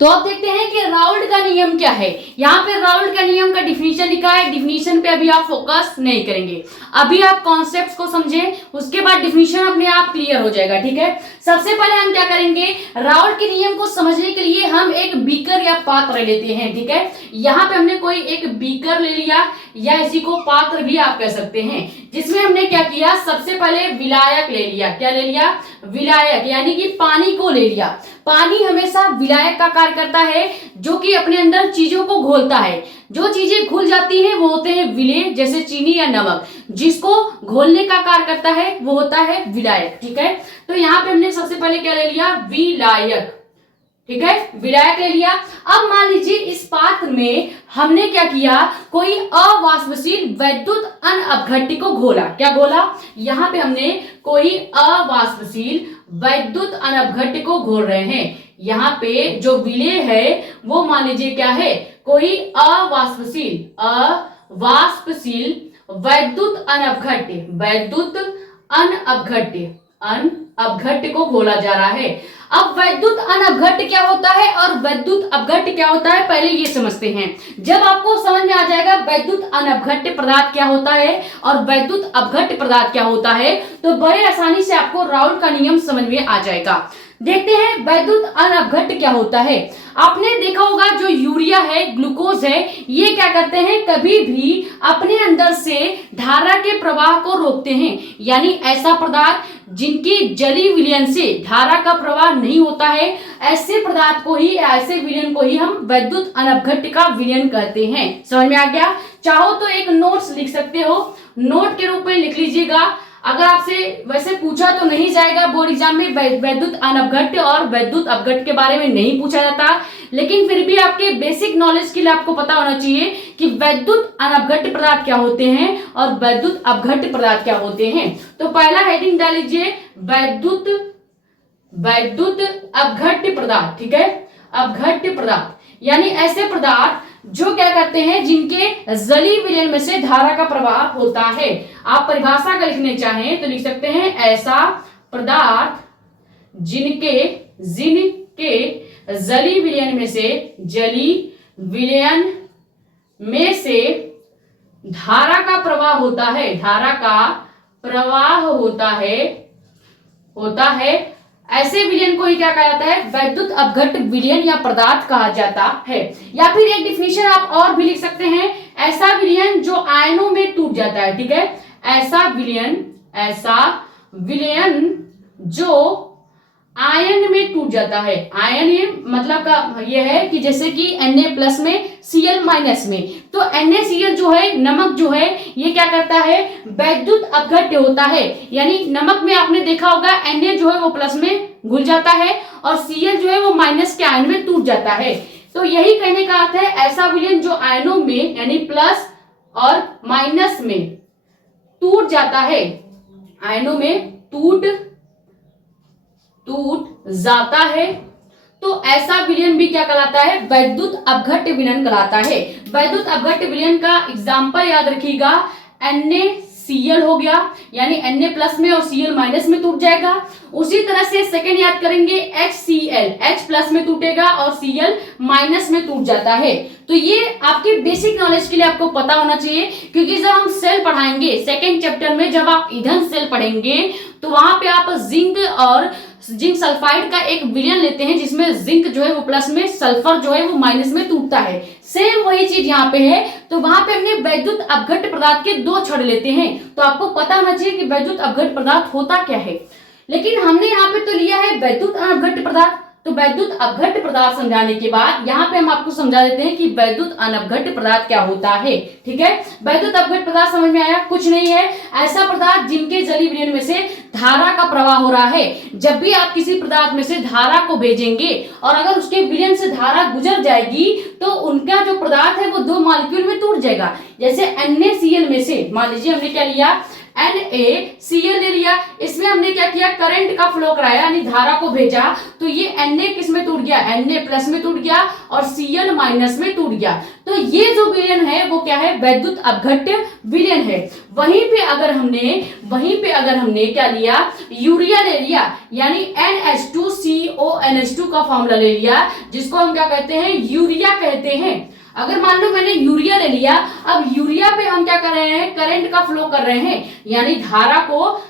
तो अब देखते हैं कि राउल्ट का नियम क्या है। यहाँ पे राउल्ट का नियम का डिफिनीशन लिखा है, डिफिनीशन पे अभी आप फोकस नहीं करेंगे, अभी आप कॉन्सेप्ट्स को समझें, उसके बाद डिफिनीशन अपने आप क्लियर हो जाएगा। ठीक है, सबसे पहले हम क्या करेंगे, राउल्ट के नियम को समझने के लिए हम एक बीकर या पात्र लेते हैं। ठीक है, यहाँ पे हमने कोई एक बीकर ले लिया या इसी को पात्र भी आप कह सकते हैं, जिसमें हमने क्या किया, सबसे पहले विलायक ले लिया। क्या ले लिया, विलायक, यानी कि पानी को ले लिया। पानी हमेशा विलायक का कार्य करता है, जो कि अपने अंदर चीजों को घोलता है। जो चीजें घुल जाती हैं वो होते हैं विलेय, जैसे चीनी या नमक। जिसको घोलने का कार्य करता है वो होता है विलायक। ठीक है, तो यहाँ पे हमने सबसे पहले क्या ले लिया, विलायक। ठीक है, विलायक ले लिया। अब मान लीजिए इस पात्र में हमने क्या किया, कोई अवाष्पशील वैद्युत अनअपघट्य को घोला। क्या घोला, यहाँ पे हमने कोई अवाष्पशील वैद्युत अनअपघट्य को घोल रहे हैं। यहाँ पे जो विलेय है वो मान लीजिए क्या है, कोई अवाष्पशील वैद्युत अनअपघट्य, वैद्युत अनअपघट्य को घोला जा रहा है। अब वैद्युत अनअपघट्य क्या होता है और वैद्युत अपघट्य क्या होता है, पहले ये समझते हैं। जब आपको समझ में आ जाएगा वैद्युत अनअपघट्य पदार्थ क्या होता है और वैद्युत अपघट्य पदार्थ क्या होता है, तो बड़े आसानी से आपको राउल्ट का नियम समझ में आ जाएगा। देखते हैं वैद्युत अनअपघट्य क्या होता है। आपने देखा होगा जो यूरिया है, ग्लूकोज है, ये क्या करते हैं, कभी भी अपने अंदर से धारा के प्रवाह को रोकते हैं। यानी ऐसा पदार्थ जिनकी जलीय विलयन से धारा का प्रवाह नहीं होता है, ऐसे पदार्थ को ही, ऐसे विलयन को ही हम वैद्युत अनअपघट्य का विलयन कहते हैं। समझ में आ गया। चाहो तो एक नोट्स लिख सकते हो, नोट के रूप में लिख लीजिएगा। अगर आपसे वैसे पूछा तो नहीं जाएगा बोर्ड एग्जाम में, वैद्युत अनअपघट्य और वैद्युत अपघट्य के बारे में नहीं पूछा जाता, लेकिन फिर भी आपके बेसिक नॉलेज के लिए आपको पता होना चाहिए कि वैद्युत अनअपघट्य पदार्थ क्या होते हैं और वैद्युत अपघट्य पदार्थ क्या होते हैं। तो पहला हेडिंग डाल लीजिए, वैद्युत अपघट्य पदार्थ। ठीक है, अपघट्य पदार्थ, यानी ऐसे पदार्थ जो क्या करते हैं, जिनके जली विलयन में से धारा का प्रवाह होता है। आप परिभाषा का लिखने चाहें तो लिख सकते हैं, ऐसा पदार्थ जिनके जली विलयन में से धारा का प्रवाह होता है, ऐसे विलयन को ही क्या कहा जाता है, वैद्युत अपघट्ट विलयन या पदार्थ कहा जाता है। या फिर एक डिफिनेशन आप और भी लिख सकते हैं, ऐसा विलयन जो आयनों में टूट जाता है। ठीक है, ऐसा विलयन जो आयन में टूट जाता है। आयन ये मतलब का ये है कि जैसे कि Na+ में Cl- में, तो NaCl जो है, नमक जो है, ये क्या करता है, वैद्युत अपघट्य होता है। यानी नमक में आपने देखा होगा Na जो है वो प्लस में घुल जाता है और Cl जो है वो माइनस के आयन में टूट जाता है। तो यही कहने का अर्थ है, ऐसा विलयन जो आयनों में यानी प्लस और माइनस में टूट जाता है, आयनों में टूट जाता है, तो ऐसा विलयन भी क्या कहलाता है, वैद्युत अपघट्ट विलयन कहलाता है। वैद्युत अपघट्ट विलयन का एग्जाम्पल याद रखिएगा, NaCl हो गया, यानी Na+ में और Cl- में टूट जाएगा। उसी तरह से सेकंड याद करेंगे, HCl, H+ में टूटेगा और Cl- में टूट जाता है। तो ये आपके बेसिक नॉलेज के लिए आपको पता होना चाहिए, क्योंकि जब हम सेल पढ़ाएंगे सेकेंड चैप्टर में, जब आप ईंधन सेल पढ़ेंगे तो वहां पे आप जिंक और जिंक सल्फाइड का एक विलयन लेते हैं, जिसमें जिंक जो है वो प्लस में, सल्फर जो है वो माइनस में टूटता है। सेम वही चीज यहाँ पे है, तो वहां पे हमने वैद्युत अपघट्ट पदार्थ के 2 छड़ लेते हैं। तो आपको पता होना चाहिए कि वैद्युत अपघट्ट पदार्थ होता क्या है। लेकिन हमने यहाँ पे तो लिया है वैद्युत अनअपघट्ट पदार्थ। तो वैद्युत अपघट्ट पदार्थ समझाने के बाद यहाँ पे हम आपको समझा देते हैं कि वैद्युत अनअपघट्ट पदार्थ क्या होता है। ठीक है, वैद्युत अपघट्ट पदार्थ समझ में आया? कुछ नहीं है, ऐसा पदार्थ जिनके जली विलयन में से धारा का प्रवाह हो रहा है। जब भी आप किसी पदार्थ में से धारा को भेजेंगे और अगर उसके विलयन से धारा गुजर जाएगी तो उनका जो पदार्थ है वो 2 मॉलिक्यूल में टूट जाएगा। जैसे NaCl में से मान लीजिए हमने क्या लिया, NaCl ले लिया, इसमें हमने क्या किया, करंट का फ्लो कराया, यानी धारा को भेजा, तो ये Na किस में टूट गया, Na+ में टूट गया और Cl- में टूट गया। तो ये जो विलयन है वो क्या है, वैद्युत अपघट्ट विलयन है। वहीं पे अगर हमने क्या लिया, यूरिया ले लिया, यानी NH2CONH2 का फॉर्मूला ले लिया, जिसको हम क्या कहते हैं, यूरिया कहते हैं। अगर मान लो मैंने यूरिया ले लिया, अब यूरिया पे हम क्या कर रहे हैं, करंट का फ्लो कर रहे हैं, यानी धारा को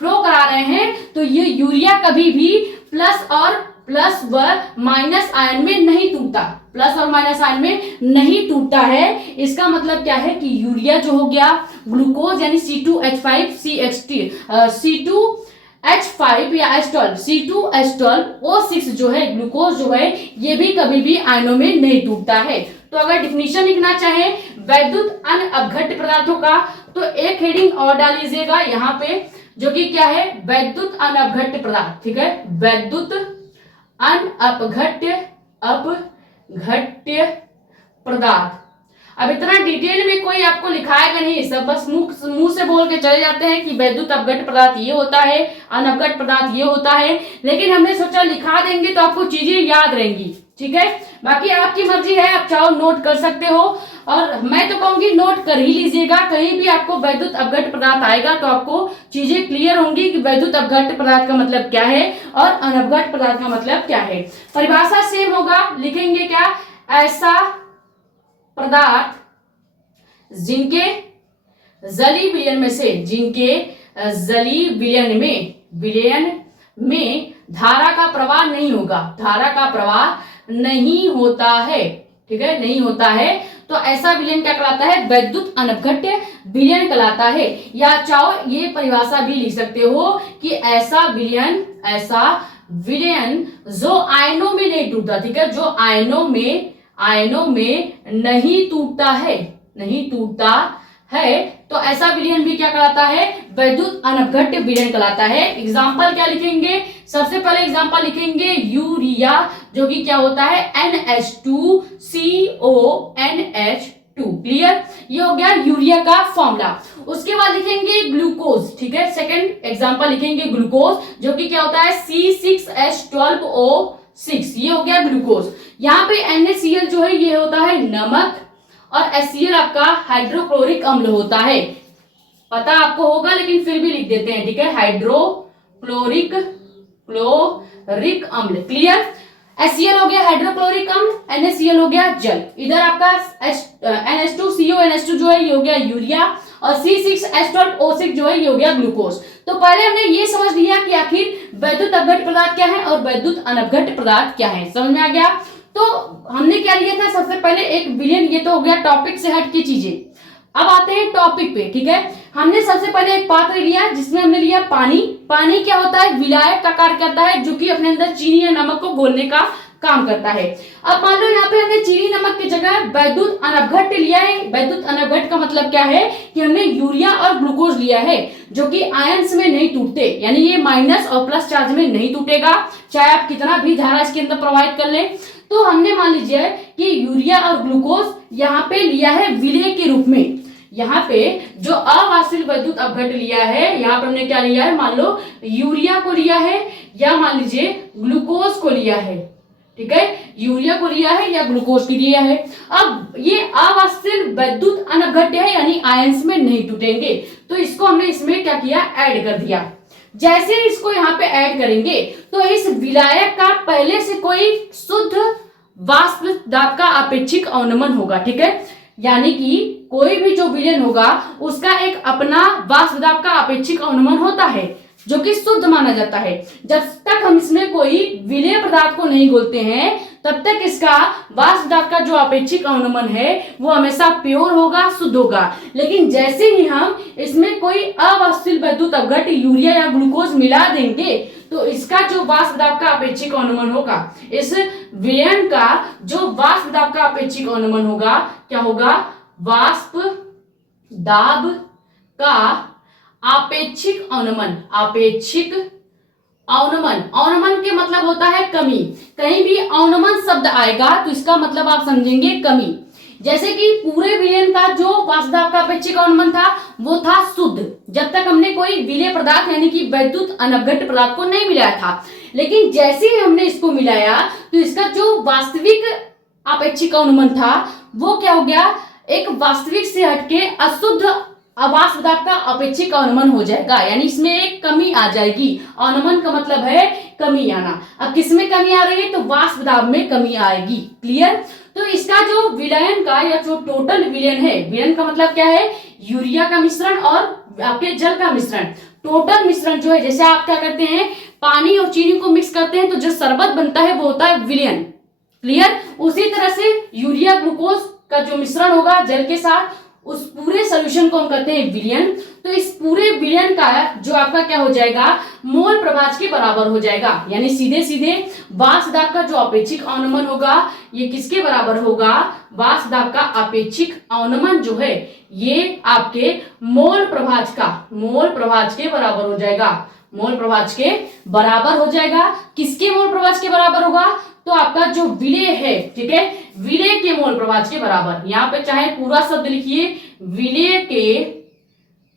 फ्लो करा रहे हैं, तो ये यूरिया कभी भी प्लस व माइनस आयन में नहीं टूटता, प्लस और माइनस आयन में नहीं टूटता है। इसका मतलब क्या है कि यूरिया जो हो गया ग्लूकोज यानी C2H5 या H12 C2H12O6 जो है ग्लूकोज जो है, ये भी कभी भी आयनों में नहीं टूटता है। तो अगर डिफिनीशन लिखना चाहे वैद्युत अनअपघट्ट पदार्थों का, तो एक हेडिंग और डाल लीजिएगा यहाँ पे, जो कि क्या है, वैद्युत अनअपघट्ट पदार्थ। ठीक है, वैद्युत अनअपघट्ट पदार्थ। अब इतना डिटेल में कोई आपको लिखाएगा नहीं, सब बस मुंह से बोल के चले जाते हैं कि वैद्युत अपघट्ट पदार्थ ये होता है, अनअपघट्ट पदार्थ ये होता है, लेकिन हमने सोचा लिखा देंगे तो आपको चीजें याद रहेंगी। ठीक है, बाकी आपकी मर्जी है, आप चाहो नोट कर सकते हो, और मैं तो कहूंगी नोट कर ही लीजिएगा। कहीं भी आपको वैद्युत अपघट्ट पदार्थ आएगा तो आपको चीजें क्लियर होंगी कि वैद्युत अपघट्ट पदार्थ का मतलब क्या है और अनअपघट्ट पदार्थ का मतलब क्या है। परिभाषा सेम होगा, लिखेंगे क्या, ऐसा पदार्थ जिनके जली विलयन में धारा का प्रवाह नहीं होगा, धारा का प्रवाह नहीं होता है। ठीक है, नहीं होता है, तो ऐसा विलयन क्या कहलाता है, वैद्युत अनअपघट्ट विलयन कहलाता है। या चाहो ये परिभाषा भी लिख सकते हो कि ऐसा विलयन जो आयनों में नहीं टूटता। ठीक है, जो आयनों में नहीं टूटता है, तो ऐसा विलयन भी क्या कहलाता है, वैद्युत अनअपघट्ट विलयन कहलाता है। एग्जाम्पल क्या लिखेंगे, सबसे पहले एग्जाम्पल लिखेंगे यूरिया, जो कि क्या होता है, NH2CONH2। क्लियर, ये हो गया यूरिया का फॉर्मूला। उसके बाद लिखेंगे ग्लूकोज। ठीक है, सेकंड एग्जाम्पल लिखेंगे ग्लूकोज, जो कि क्या होता है, C6H12O 6, ये हो गया ग्लूकोज। यहाँ पे NaCl जो है ये होता है नमक, और HCl आपका हाइड्रोक्लोरिक अम्ल होता है। पता आपको होगा लेकिन फिर भी लिख देते हैं, ठीक है, हाइड्रोक्लोरिक अम्ल। क्लियर? HCl हो गया हाइड्रोक्लोरिक अम्ल, NaCl हो गया जल। इधर आपका NH2CO NH2 जो है ये हो गया यूरिया, और C6H12O6 जो है ये हो गया ग्लूकोज। तो पहले हमने ये समझ लिया कि आखिर वैद्युत अपघट्य पदार्थ क्या है और वैद्युत अनपघट्य पदार्थ क्या है, समझ में आ गया। तो हमने क्या लिया था, सबसे पहले एक विलयन, ये तो हो गया टॉपिक से हट की चीजें। अब आते हैं टॉपिक पे, ठीक है। हमने सबसे पहले एक पात्र लिया जिसमें हमने लिया पानी। पानी क्या होता है, विलायक का कार्य करता है, जो कि अपने अंदर चीनी या नमक को घोलने का काम करता है। अब मान लो यहाँ पे हमने चीनी नमक की जगह वैद्युत अनपघट्य लिया है। वैद्युत अनपघट्य का मतलब क्या है कि हमने यूरिया और ग्लूकोज लिया है, जो कि आयंस में नहीं टूटते, यानी ये माइनस और प्लस चार्ज में नहीं टूटेगा, चाहे आप कितना भी धारा इसके अंदर प्रोवाइड कर ले। तो हमने मान लीजिए कि यूरिया और ग्लूकोज यहाँ पे लिया है विलेय के रूप में। यहाँ पे जो अवाष्पशील वैद्युत अपघट्य लिया है, यहाँ पर हमने क्या लिया है, मान लो यूरिया को लिया है या मान लीजिए ग्लूकोज को लिया है, ठीक है, यूरिया को लिया है या ग्लूकोज को लिया है। अब ये अवाष्पशील वैद्युत अनपघट्य है, यानी आयंस में नहीं टूटेंगे, तो इसको हमने इसमें क्या किया, ऐड कर दिया। जैसे इसको यहाँ पे ऐड करेंगे तो इस विलायक का पहले से कोई शुद्ध वाष्प दाब का अपेक्षिक अवनमन होगा, ठीक है, यानी कि कोई भी जो विलयन होगा उसका एक अपना वाष्प दाब का अपेक्षिक अवनमन होता है, जो कि शुद्ध माना जाता है। जब तक हम इसमें कोई विलेय पदार्थ को नहीं घोलते हैं तब तक इसका वाष्प दाब का जो अपेक्षिक अवनमन है वो हमेशा प्योर होगा, शुद्ध होगा। लेकिन जैसे ही हम इसमें कोई अवाष्पशील वैद्युत अपघट्य यूरिया या ग्लूकोज मिला देंगे तो इसका जो वाष्प दाब का अपेक्षिक अवनमन होगा, इस विलयन का जो वाष्प दाब का अपेक्षिक अवनमन होगा, क्या होगा, वाष्प दाब का आपेक्षिक अवनमन। आपेक्षिक अवनमन, अवनमन के मतलब होता है कमी। कहीं भी अवनमन शब्द आएगा तो इसका मतलब आप समझेंगे कमी। जैसे कि पूरे विलयन का जो वाष्प दाब का अपेक्षिक अवनमन था वो था शुद्ध, जब तक हमने कोई विलेय पदार्थ यानी कि वैद्युत अनपघट्य पदार्थ को नहीं मिलाया था। लेकिन जैसे ही हमने इसको मिलाया तो इसका जो वास्तविक अपेक्षिक अवनमन था वो क्या हो गया, एक वास्तविक से हटके अशुद्ध वाष्प दाब का अपेक्षिक अवनमन हो जाएगा, यानी इसमें एक कमी आ जाएगी। अवनमन का मतलब है कमी आना। अब किसमें कमी आ रही है, तो वाष्प दाब में कमी आएगी। क्लियर? तो इसका जो विलयन का या जो टोटल विलयन है, विलयन का मतलब क्या है, यूरिया का मिश्रण और आपके जल का मिश्रण, टोटल मिश्रण जो है, जैसे आप क्या करते हैं, पानी और चीनी को मिक्स करते हैं तो जो शरबत बनता है वो होता है विलयन। क्लियर? उसी तरह से यूरिया ग्लूकोज का जो मिश्रण होगा जल के साथ, उस पूरे सॉल्यूशन को हम कहते हैं विलयन। तो इस पूरे विलयन का जो आपका क्या हो जाएगा, मोल प्रभाज के बराबर हो जाएगा, यानी सीधे सीधे वाष्प दाब का जो अपेक्षिक अवनमन होगा ये किसके बराबर होगा, वाष्प दाब का अपेक्षिक अवनमन जो है ये आपके मोल प्रभाज के बराबर हो जाएगा। मोल प्रभाज के बराबर हो जाएगा। किसके मोल प्रभाज के बराबर होगा, तो आपका जो विलेय है, ठीक है, विलेय के मोल प्रभाज के बराबर। यहाँ पे चाहे पूरा शब्द लिखिए, विलेय के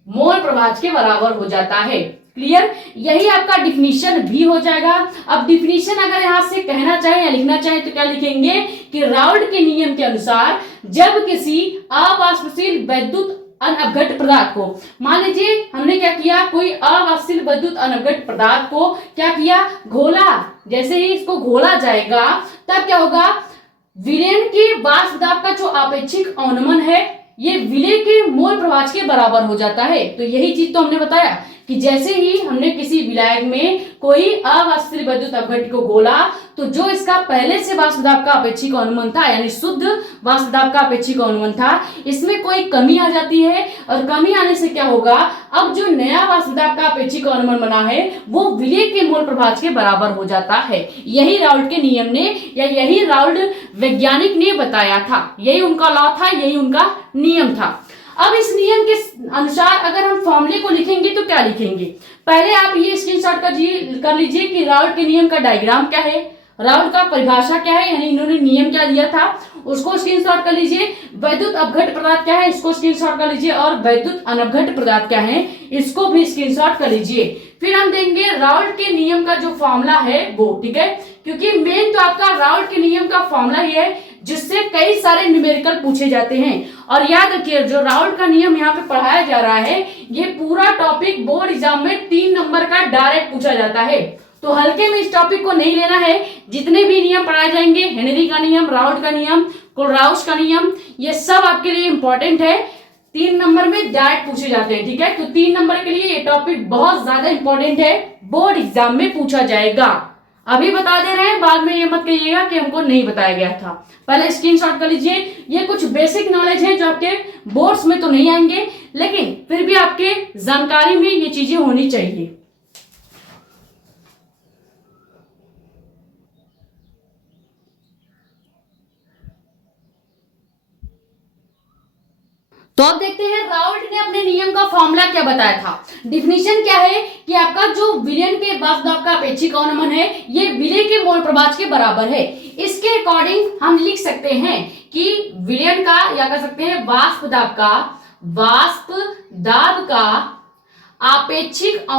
मोल प्रभाज के बराबर हो जाता है। क्लियर? यही आपका डिफिनीशन भी हो जाएगा। अब डिफिनीशन अगर यहां से कहना चाहे या लिखना चाहे तो क्या लिखेंगे कि राउल्ट के नियम के अनुसार जब किसी अवाष्पशील वैद्युत अनपघट्य पदार्थ को, मान लीजिए हमने क्या किया, कोई अवाष्पशील वैद्युत अनपघट्य पदार्थ को क्या किया, घोला। जैसे ही इसको घोला जाएगा तब क्या होगा, विलयन के वाष्प दाब का जो अपेक्षिक अवनमन है ये विलेय के मोल प्रभाज के बराबर हो जाता है। तो यही चीज तो हमने बताया कि जैसे ही हमने किसी विलायक में कोई अवाष्पशील वैद्युत अपघट्य को घोला तो जो इसका पहले से वाष्प दाब का अपेक्षिक अवनमन था, यानी शुद्ध वाष्प दाब का अपेक्षिक अवनमन था, इसमें कोई कमी आ जाती है। और कमी आने से क्या होगा, अब जो नया वाष्प दाब का अपेक्षिक अवनमन बना है वो विलेय के मोल प्रभाज के बराबर हो जाता है। यही राउल्ट के नियम ने या यही राउल्ट वैज्ञानिक ने बताया था, यही उनका लॉ था, यही उनका नियम था। अब इस नियम के अनुसार अगर हम फॉर्मूले को लिखेंगे तो क्या लिखेंगे, पहले आप ये स्क्रीनशॉट कर लीजिए कि राउल्ट के नियम का डायग्राम क्या है, राउल्ट का परिभाषा क्या है, यानी इन्होंने नियम क्या दिया था उसको स्क्रीनशॉट कर लीजिए। वैद्युत अपघट्य पदार्थ क्या है इसको स्क्रीनशॉट कर लीजिए, और वैद्युत अनपघट्य पदार्थ क्या है इसको भी स्क्रीनशॉट कर लीजिए। फिर हम देंगे राउल्ट के नियम का जो फॉर्मूला है वो, ठीक है, क्योंकि मेन तो आपका राउल्ट के नियम का फॉर्मूला ही है जिससे कई सारे न्यूमेरिकल पूछे जाते हैं। और याद रखिए जो राउल्ट का नियम यहाँ पे पढ़ाया जा रहा है ये पूरा टॉपिक बोर्ड एग्जाम में 3 नंबर का डायरेक्ट पूछा जाता है, तो हल्के में इस टॉपिक को नहीं लेना है। जितने भी नियम पढ़ाए जाएंगे, हेनरी का नियम, राउल्ट का नियम, कोलराउस का नियम, ये सब आपके लिए इंपॉर्टेंट है, 3 नंबर में डायरेक्ट पूछे जाते हैं। ठीक है, तो 3 नंबर के लिए ये टॉपिक बहुत ज्यादा इंपॉर्टेंट है, बोर्ड एग्जाम में पूछा जाएगा। अभी बता दे रहे हैं, बाद में ये मत कहिएगा कि हमको नहीं बताया गया था। पहले स्क्रीनशॉट कर लीजिए। ये कुछ बेसिक नॉलेज है जो आपके बोर्ड्स में तो नहीं आएंगे, लेकिन फिर भी आपके जानकारी में ये चीजें होनी चाहिए। तो अब देखते हैं राउल्ट ने अपने नियम का फॉर्मूला क्या बताया था। डिफिनीशन क्या है कि आपका जो विलयन के वाष्प दाब का अपेक्षिक अवनमन है ये विलय के मोल प्रभाज के बराबर है। इसके अकॉर्डिंग हम लिख सकते हैं कि विलयन का या कह सकते हैं वाष्प दाब का आपेक्षिक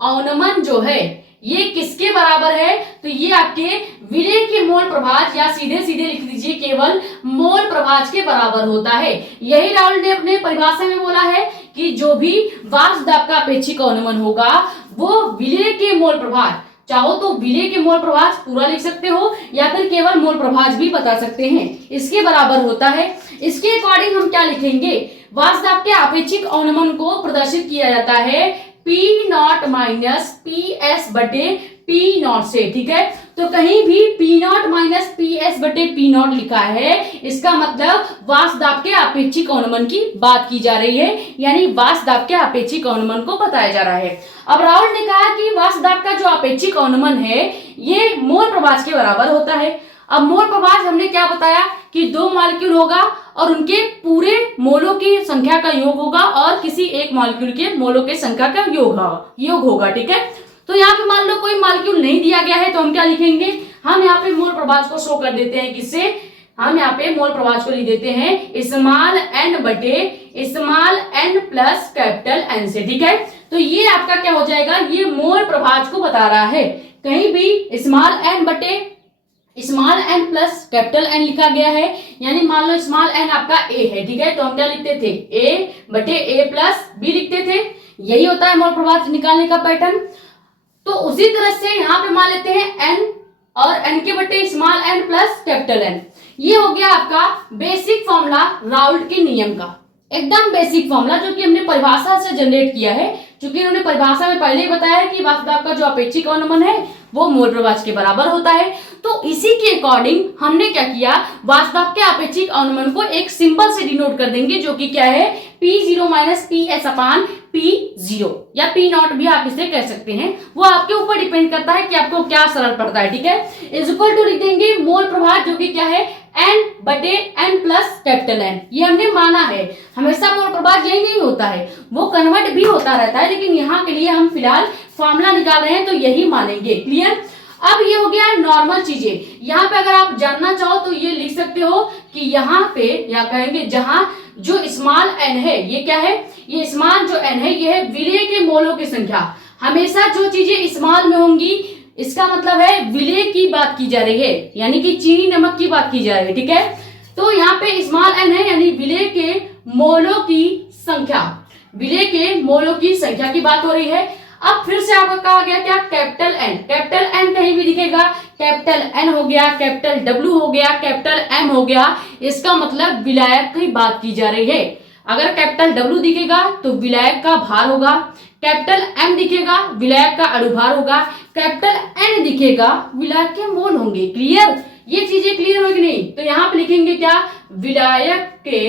अवनमन जो है ये किसके बराबर है, तो ये आपके विलय के मोल प्रभाज या सीधे सीधे लिख दीजिए केवल मोल प्रभाज के बराबर होता है। यही राउल्ट ने अपने परिभाषा में बोला है कि जो भी वाष्प दाब का अपेक्षिक अवनमन होगा वो विलय के मोल प्रभाज, चाहो तो विलय के मोल प्रभाज पूरा लिख सकते हो या फिर केवल मोल प्रभाज भी बता सकते हैं, इसके बराबर होता है। इसके अकॉर्डिंग हम क्या लिखेंगे, वाष्प दाब के आपेक्षिक अवनमन को प्रदर्शित किया जाता है P0 माइनस PS बटे P0 से। ठीक है, तो कहीं भी P0 माइनस PS बटे P0 लिखा है, इसका मतलब वाष्प दाब के आपेक्षिक अवनमन की बात की जा रही है, यानी वाष्प दाब के आपेक्षिक अवनमन को बताया जा रहा है। अब राउल्ट ने कहा कि वाष्प दाब का जो आपेक्षिक अवनमन है ये मोल प्रभाज के बराबर होता है। अब मोल प्रभाज हमने क्या बताया कि 2 मॉलिक्यूल होगा और उनके पूरे मोलों की संख्या का योग होगा और किसी एक मॉलिक्यूल के मोलों की संख्या का योग होगा। ठीक है, तो यहाँ पे मान लो कोई मॉलिक्यूल नहीं दिया गया है तो हम क्या लिखेंगे, हम यहाँ पे मोल प्रभाज को शो कर देते हैं। किससे, हम यहाँ पे मोल प्रभाज को लिख देते हैं स्मॉल n बटे small n plus capital N से। ठीक है, तो ये आपका क्या हो जाएगा, ये मोल प्रभाज को बता रहा है। कहीं भी स्मॉल n बटे small n plus capital N लिखा गया है, यानी मान लो स्मॉल n आपका a है। ठीक है, तो हम क्या लिखते थे, a बटे a प्लस b लिखते थे। यही होता है मोल प्रभाज निकालने का पैटर्न। तो उसी तरह से यहाँ पे मान लेते हैं n और n के बटे small n plus capital N। ये हो गया आपका बेसिक फॉर्मूला राउल्ट के नियम का, एकदम बेसिक फॉर्मूला जो कि हमने परिभाषा से जनरेट किया है। क्योंकि उन्होंने परिभाषा में पहले ही बताया है कि वाष्प दाब का जो अपेक्षिक अवनमन है वो मोल प्रभाज के बराबर होता है। तो इसी के अकॉर्डिंग हमने क्या किया, वाष्प दाब के अपेक्षिक अवनमन को एक सिंबल से डिनोट कर देंगे जो कि क्या है, P0 माइनस PS अपान P0 या P0 भी आप इसे कह सकते हैं, वो आपके ऊपर डिपेंड करता है कि आपको क्या सरल पड़ता है। ठीक है, इज इक्वल टू लिख देंगे मोल प्रभाज जो कि क्या है n बटे n प्लस कैपिटल N। ये हमने माना है, हमेशा मोल प्रभाज यही नहीं होता है, वो कन्वर्ट भी होता रहता है, लेकिन यहाँ के लिए हम फिलहाल फॉर्मूला निकाल रहे हैं तो यही मानेंगे। क्लियर। अब ये हो गया नॉर्मल चीजें। यहाँ पे अगर आप जानना चाहो तो ये लिख सकते हो कि यहाँ पे या कहेंगे जहां जो स्मॉल n है ये क्या है, ये स्मॉल जो n है ये है विलय के मोलों की संख्या। हमेशा जो चीजें स्मॉल में होंगी इसका मतलब है विलय की बात की जा रही है, यानी कि चीनी नमक की बात की जा रही है। ठीक है, तो यहाँ पे स्मॉल n है यानी विलय के मोलों की संख्या, विलय के मोलों की संख्या की बात हो रही है। अब फिर से आपको कहा गया क्या, कैपिटल N। कैपिटल N कहीं भी दिखेगा, कैपिटल N हो गया, कैपिटल W हो गया, कैपिटल M हो गया, इसका मतलब विलायक की बात की जा रही है। अगर कैपिटल W दिखेगा तो विलायक का भार होगा, कैपिटल M दिखेगा विलायक का अणुभार होगा, कैपिटल N दिखेगा विलायक के मोल होंगे। क्लियर, ये चीजें क्लियर होगी नहीं, तो यहाँ पे लिखेंगे क्या, विलायक के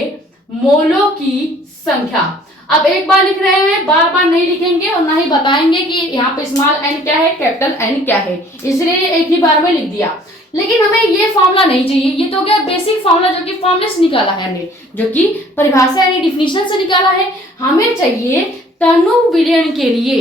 मोलों की संख्या। अब एक बार लिख रहे हैं, बार बार नहीं लिखेंगे और ना ही बताएंगे कि यहाँ पे स्मॉल n क्या है, कैपिटल N क्या है, इसलिए एक ही बार में लिख दिया। लेकिन हमें ये फॉर्मूला नहीं चाहिए, ये तो गया बेसिक फॉर्मूला जो कि फॉर्मूले से निकाला है हमने, जो कि परिभाषा यानी डिफिनीशन से निकाला है। हमें चाहिए तनु विलयन के लिए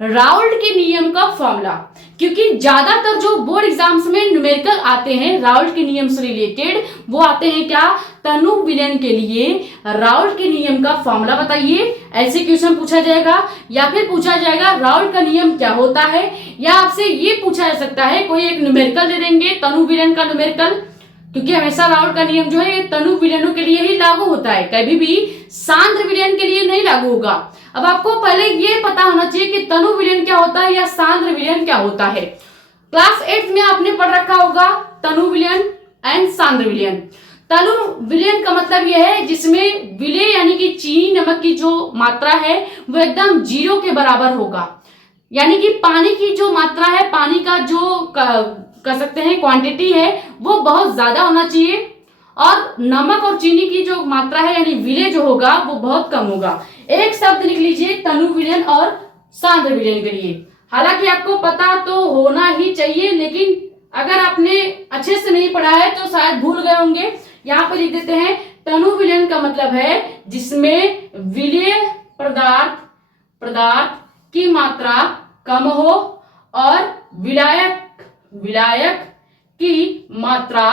राउल्ट के नियम का फॉर्मूला, क्योंकि ज्यादातर जो बोर्ड एग्जाम्स में न्यूमेरिकल आते हैं राउल्ट के नियम से रिलेटेड, वो आते हैं क्या, तनु विलयन के लिए राउल्ट के नियम का फॉर्मूला बताइए, ऐसे क्वेश्चन पूछा जाएगा। या फिर पूछा जाएगा राउल्ट का नियम क्या होता है, या आपसे ये पूछा जा सकता है कोई एक न्यूमेरिकल दे देंगे तनु विलयन का न्यूमेरिकल, क्योंकि हमेशा राउल्ट का नियम जो है ये तनु विलयनों के लिए ही लागू होता है, कभी भी सांद्र विलयन के लिए नहीं लागू होगा। अब आपको पहले ये पता होना चाहिए कि तनु विलयन क्या होता है या सांद्र विलयन क्या होता है। क्लास 8 में आपने पढ़ रखा होगा तनु विलयन एंड सांद्र विलयन। तनु विलयन का मतलब यह है जिसमें विलय यानी कि चीनी नमक की जो मात्रा है वो एकदम 0 के बराबर होगा, यानी कि पानी की जो मात्रा है, पानी का जो कह सकते हैं क्वांटिटी है वो बहुत ज्यादा होना चाहिए, और नमक और चीनी की जो मात्रा है यानी विलय जो होगा वो बहुत कम होगा। एक शब्द लिख लीजिए तनु विलयन और सांद्र विलयन के लिए। हालांकि आपको पता तो होना ही चाहिए, लेकिन अगर आपने अच्छे से नहीं पढ़ा है तो शायद भूल गए होंगे। यहाँ पे लिख देते हैं तनु विलयन का मतलब है जिसमें विलय पदार्थ की मात्रा कम हो और विलायक की मात्रा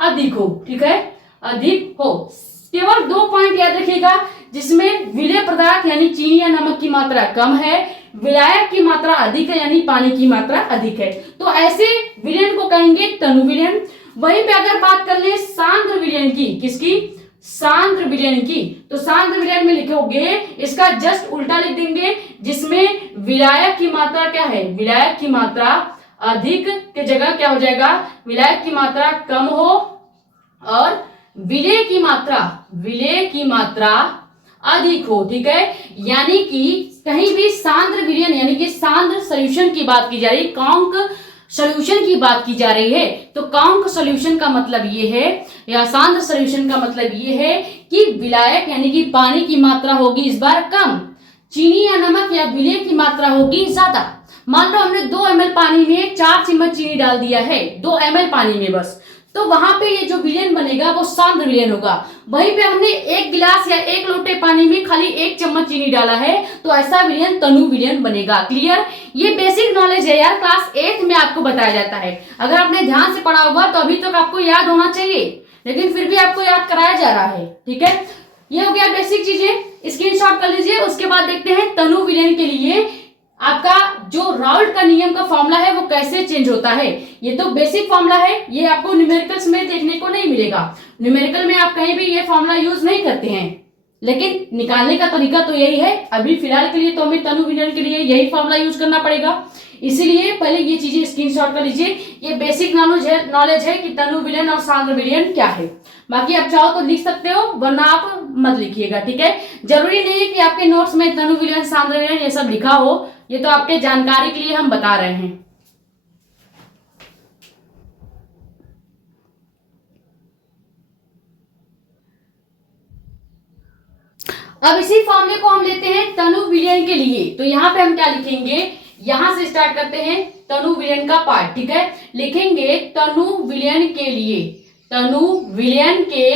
अधिक हो। ठीक है, अधिक हो। केवल 2 पॉइंट याद रखिएगा, जिसमें विलय पदार्थ यानी चीनी या नमक की मात्रा कम है, विलायक की मात्रा अधिक है यानी पानी की मात्रा अधिक है, तो ऐसे विलयन को कहेंगे तनु विलयन। वहीं पे अगर बात कर ले सांद्र विलयन की, किसकी, सांद्र विलयन की, तो सांद्र विलयन में लिखोगे इसका जस्ट उल्टा लिख देंगे, जिसमें विलायक की मात्रा क्या है, विलायक की मात्रा अधिक के जगह क्या हो जाएगा, विलायक की मात्रा कम हो और विलय की मात्रा अधिक हो। ठीक है, यानी कि कहीं भी सांद्र विलयन यानी कि सांद्र सॉल्यूशन की बात की जा रही, कांक सॉल्यूशन की बात की जा रही है, तो कांक सॉल्यूशन का मतलब ये है या सांद्र सॉल्यूशन का मतलब ये है कि विलायक यानी कि पानी की मात्रा होगी इस बार कम, चीनी या नमक या विलय की मात्रा होगी ज्यादा। मान लो हमने 2 ml पानी में 4 चम्मच चीनी डाल दिया है, 2 ml पानी में बस, तो वहां पे ये जो विलयन बनेगा वो सांद्र विलयन होगा। वहीं पे हमने 1 गिलास या 1 लोटे पानी में खाली 1 चम्मच चीनी डाला है, तो ऐसा विलयन तनु विलयन बनेगा। क्लियर, ये बेसिक नॉलेज है यार, क्लास 8 में आपको बताया जाता है। अगर आपने ध्यान से पढ़ा होगा तो अभी तक आपको याद होना चाहिए, लेकिन फिर भी आपको याद कराया जा रहा है। ठीक है, ये हो गया बेसिक चीजें, स्क्रीनशॉट कर लीजिए। उसके बाद देखते हैं तनु विलयन के लिए आपका जो राउल्ट का नियम का फॉर्मूला है वो कैसे चेंज होता है। ये तो बेसिक फॉर्मूला है, ये आपको न्यूमेरिकल्स में देखने को नहीं मिलेगा। न्यूमेरिकल में आप कहीं भी ये फॉर्मूला यूज नहीं करते हैं, लेकिन निकालने का तरीका तो यही है। अभी फिलहाल के लिए तो हमें तनु विलयन के लिए यही फॉर्मूला यूज करना पड़ेगा, इसीलिए पहले ये चीजें स्क्रीनशॉट कर लीजिए। ये बेसिक नॉलेज है कि तनु विलयन और सांद्र विलयन क्या है। बाकी आप चाहो तो लिख सकते हो, वरना आप मत लिखिएगा। ठीक है, जरूरी नहीं है कि आपके नोट्स में तनु विलयन सांद्र विलयन ये सब लिखा हो, ये तो आपके जानकारी के लिए हम बता रहे हैं। अब इसी फॉर्मूले को हम लेते हैं तनु विलयन के लिए, तो यहाँ पे हम क्या लिखेंगे, यहां से स्टार्ट करते हैं तनु विलयन का पार्ट। ठीक है, लिखेंगे तनु विलयन के लिए, तनु विलयन के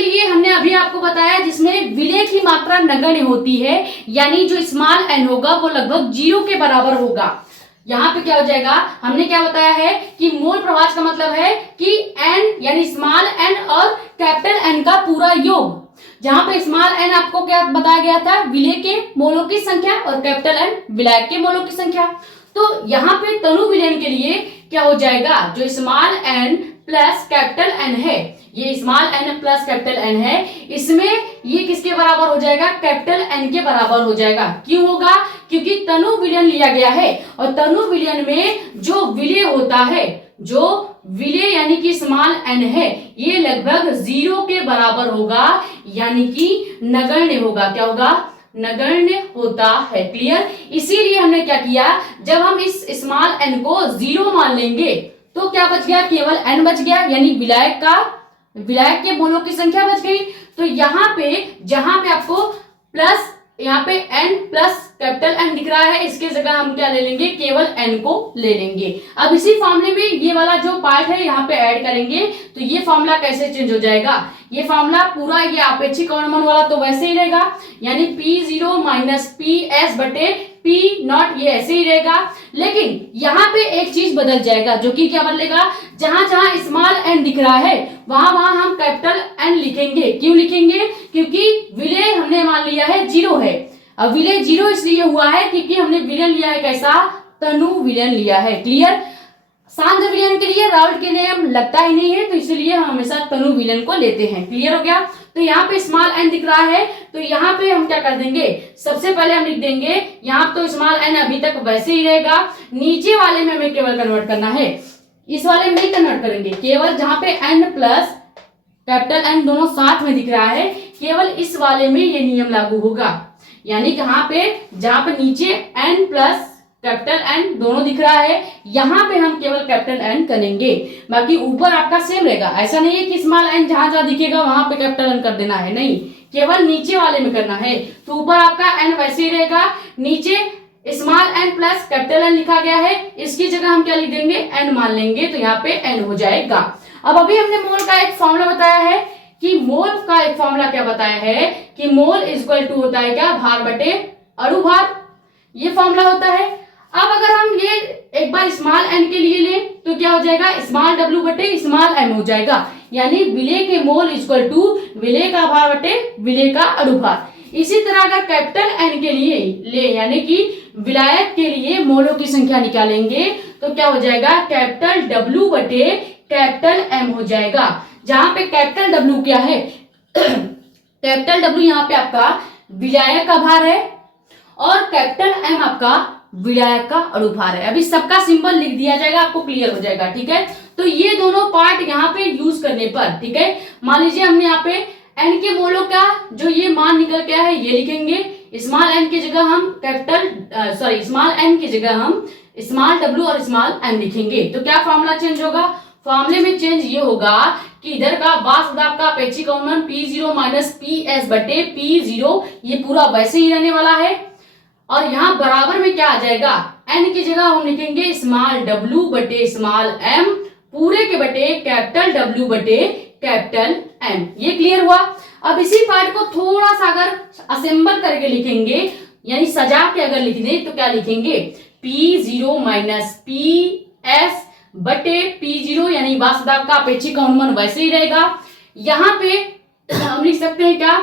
लिए हमने अभी आपको बताया जिसमें विलय की मात्रा नगण्य होती है, यानी जो स्मॉल एन होगा वो लगभग 0 के बराबर होगा। यहाँ पे क्या हो जाएगा, हमने क्या बताया है कि मोल प्रभाज का मतलब है कि एन यानी स्मॉल एन और कैपिटल एन का पूरा योग, जहां पे स्मॉल एन आपको क्या बताया गया था, विलय के मोलों की संख्या, और कैपिटल एन विलायक के मोलों की संख्या। तो यहाँ पे तनु विलयन के लिए क्या हो जाएगा, जो small N plus capital N है, ये small N plus capital N है, इसमें ये किसके बराबर हो जाएगा, कैपिटल एन के बराबर हो जाएगा। क्यों होगा, क्योंकि तनु विलयन लिया गया है, और तनु विलयन में जो विलय होता है, जो विलय यानी कि स्मॉल एन है, ये लगभग 0 के बराबर होगा, यानी कि नगण्य होगा। क्या होगा, नगण्य होता है। क्लियर, इसीलिए हमने क्या किया, जब हम इस स्मॉल एन को 0 मान लेंगे तो क्या बच गया, केवल एन बच गया, यानी विलायक के मोलों की संख्या बच गई। तो यहाँ पे जहां पे आपको प्लस, यहाँ पे एन प्लस कैपिटल एन दिख रहा है, इसके जगह हम क्या ले लेंगे, केवल एन को ले लेंगे। अब इसी फॉर्मूले में ये वाला जो पार्ट है यहाँ पे ऐड करेंगे, तो ये फॉर्मूला कैसे चेंज हो जाएगा, ये फॉर्मूला पूरा ये अपेक्षिक अवनमन वाला तो वैसे ही रहेगा, यानी P0 माइनस PS बटे P0 ये ऐसे ही रहेगा। लेकिन यहाँ पे एक चीज बदल जाएगा, जो कि क्या बदलेगा, जहां जहां स्मॉल एन दिख रहा है वहां वहां हम कैपिटल एन लिखेंगे। क्यों लिखेंगे, क्योंकि विलय हमने मान लिया है 0 है। अब विलय 0 इसलिए हुआ है क्योंकि हमने विलयन लिया है कैसा, तनु विलयन लिया है। क्लियर, सांद्र विलयन के लिए राउल्ट के नियम लगता ही नहीं है, तो इसलिए हम हमेशा तनु विलयन को लेते हैं। क्लियर हो गया। तो यहाँ पे स्मॉल एन दिख रहा है, तो यहाँ पे हम क्या कर देंगे, सबसे पहले हम लिख देंगे, यहाँ तो स्मॉल एन अभी तक वैसे ही रहेगा, नीचे वाले में हमें केवल कन्वर्ट करना है, इस वाले में नहीं कन्वर्ट करेंगे, केवल जहाँ पे एन प्लस कैपिटल एन दोनों साथ में दिख रहा है, केवल इस वाले में ये नियम लागू होगा। यानी कहाँ पे, जहाँ पे नीचे एन प्लस कैपिटल एन दोनों दिख रहा है, यहाँ पे हम केवल कैपिटल एन करेंगे, बाकी ऊपर आपका सेम रहेगा। ऐसा नहीं है कि स्मॉल एन जहां जहां दिखेगा वहां पे कैपिटल एन कर देना है, नहीं, केवल नीचे वाले में करना है। तो ऊपर आपका एन वैसे ही रहेगा, नीचे small N plus capital N लिखा गया है, इसकी जगह हम क्या लिख देंगे, एन मान लेंगे, तो यहाँ पे एन हो जाएगा। अब अभी हमने मोल का एक फॉर्मूला बताया है कि मोल का एक फॉर्मूला क्या बताया है कि मोल इक्वल टू होता है क्या, भार बटे अणुभार, ये फॉर्मूला होता है। अब अगर हम ये एक बार स्मॉल एन के लिए लें तो क्या हो जाएगा, स्मॉल डब्ल्यू बटे स्मॉल एम हो जाएगा, यानी विलय के मोल इक्वल टू विलय का भार बटे विलय का अणुभार। इसी तरह अगर कैपिटल एन के लिए ले, यानी कि विलायक के लिए मोलों की संख्या निकालेंगे तो क्या हो जाएगा, कैपिटल डब्ल्यू बटे कैपिटल एम हो जाएगा, जहां पे कैपिटल डब्ल्यू क्या है कैपिटल डब्ल्यू यहाँ पे आपका विलायक का भार है और कैपिटल एम आपका विलायक का अणुभार है। अभी सबका सिंबल लिख दिया जाएगा, आपको क्लियर हो जाएगा। ठीक है, तो ये दोनों पार्ट यहाँ पे यूज करने पर, ठीक है, मान लीजिए हमने यहाँ पे एन के मोलों का जो ये मान निकल के है ये लिखेंगे, स्मॉल एन की जगह हम स्मॉल एन की जगह हम स्मॉल डब्ल्यू और स्मॉल एम लिखेंगे। तो क्या फॉर्मूला चेंज होगा, फॉर्मूले में चेंज ये होगा कि इधर का वाष्प दाब का अपेक्षिक अवनमन P0 माइनस PS बटे P0 ये पूरा वैसे ही रहने वाला है, और यहाँ बराबर में क्या आ जाएगा, एन की जगह हम लिखेंगे स्मॉल डब्ल्यू बटे स्मॉल एम पूरे के बटे कैपिटल डब्ल्यू बटे कैपिटल एम। ये क्लियर हुआ। अब इसी पार्ट को थोड़ा सा अगर असेंबल करके लिखेंगे, यानी सजा के अगर लिख दें तो क्या लिखेंगे, P0 माइनस PS बटे P0, यानी वाष्प दाब का अपेक्षिक अवनमन वैसे ही रहेगा। यहाँ पे हम लिख सकते हैं क्या,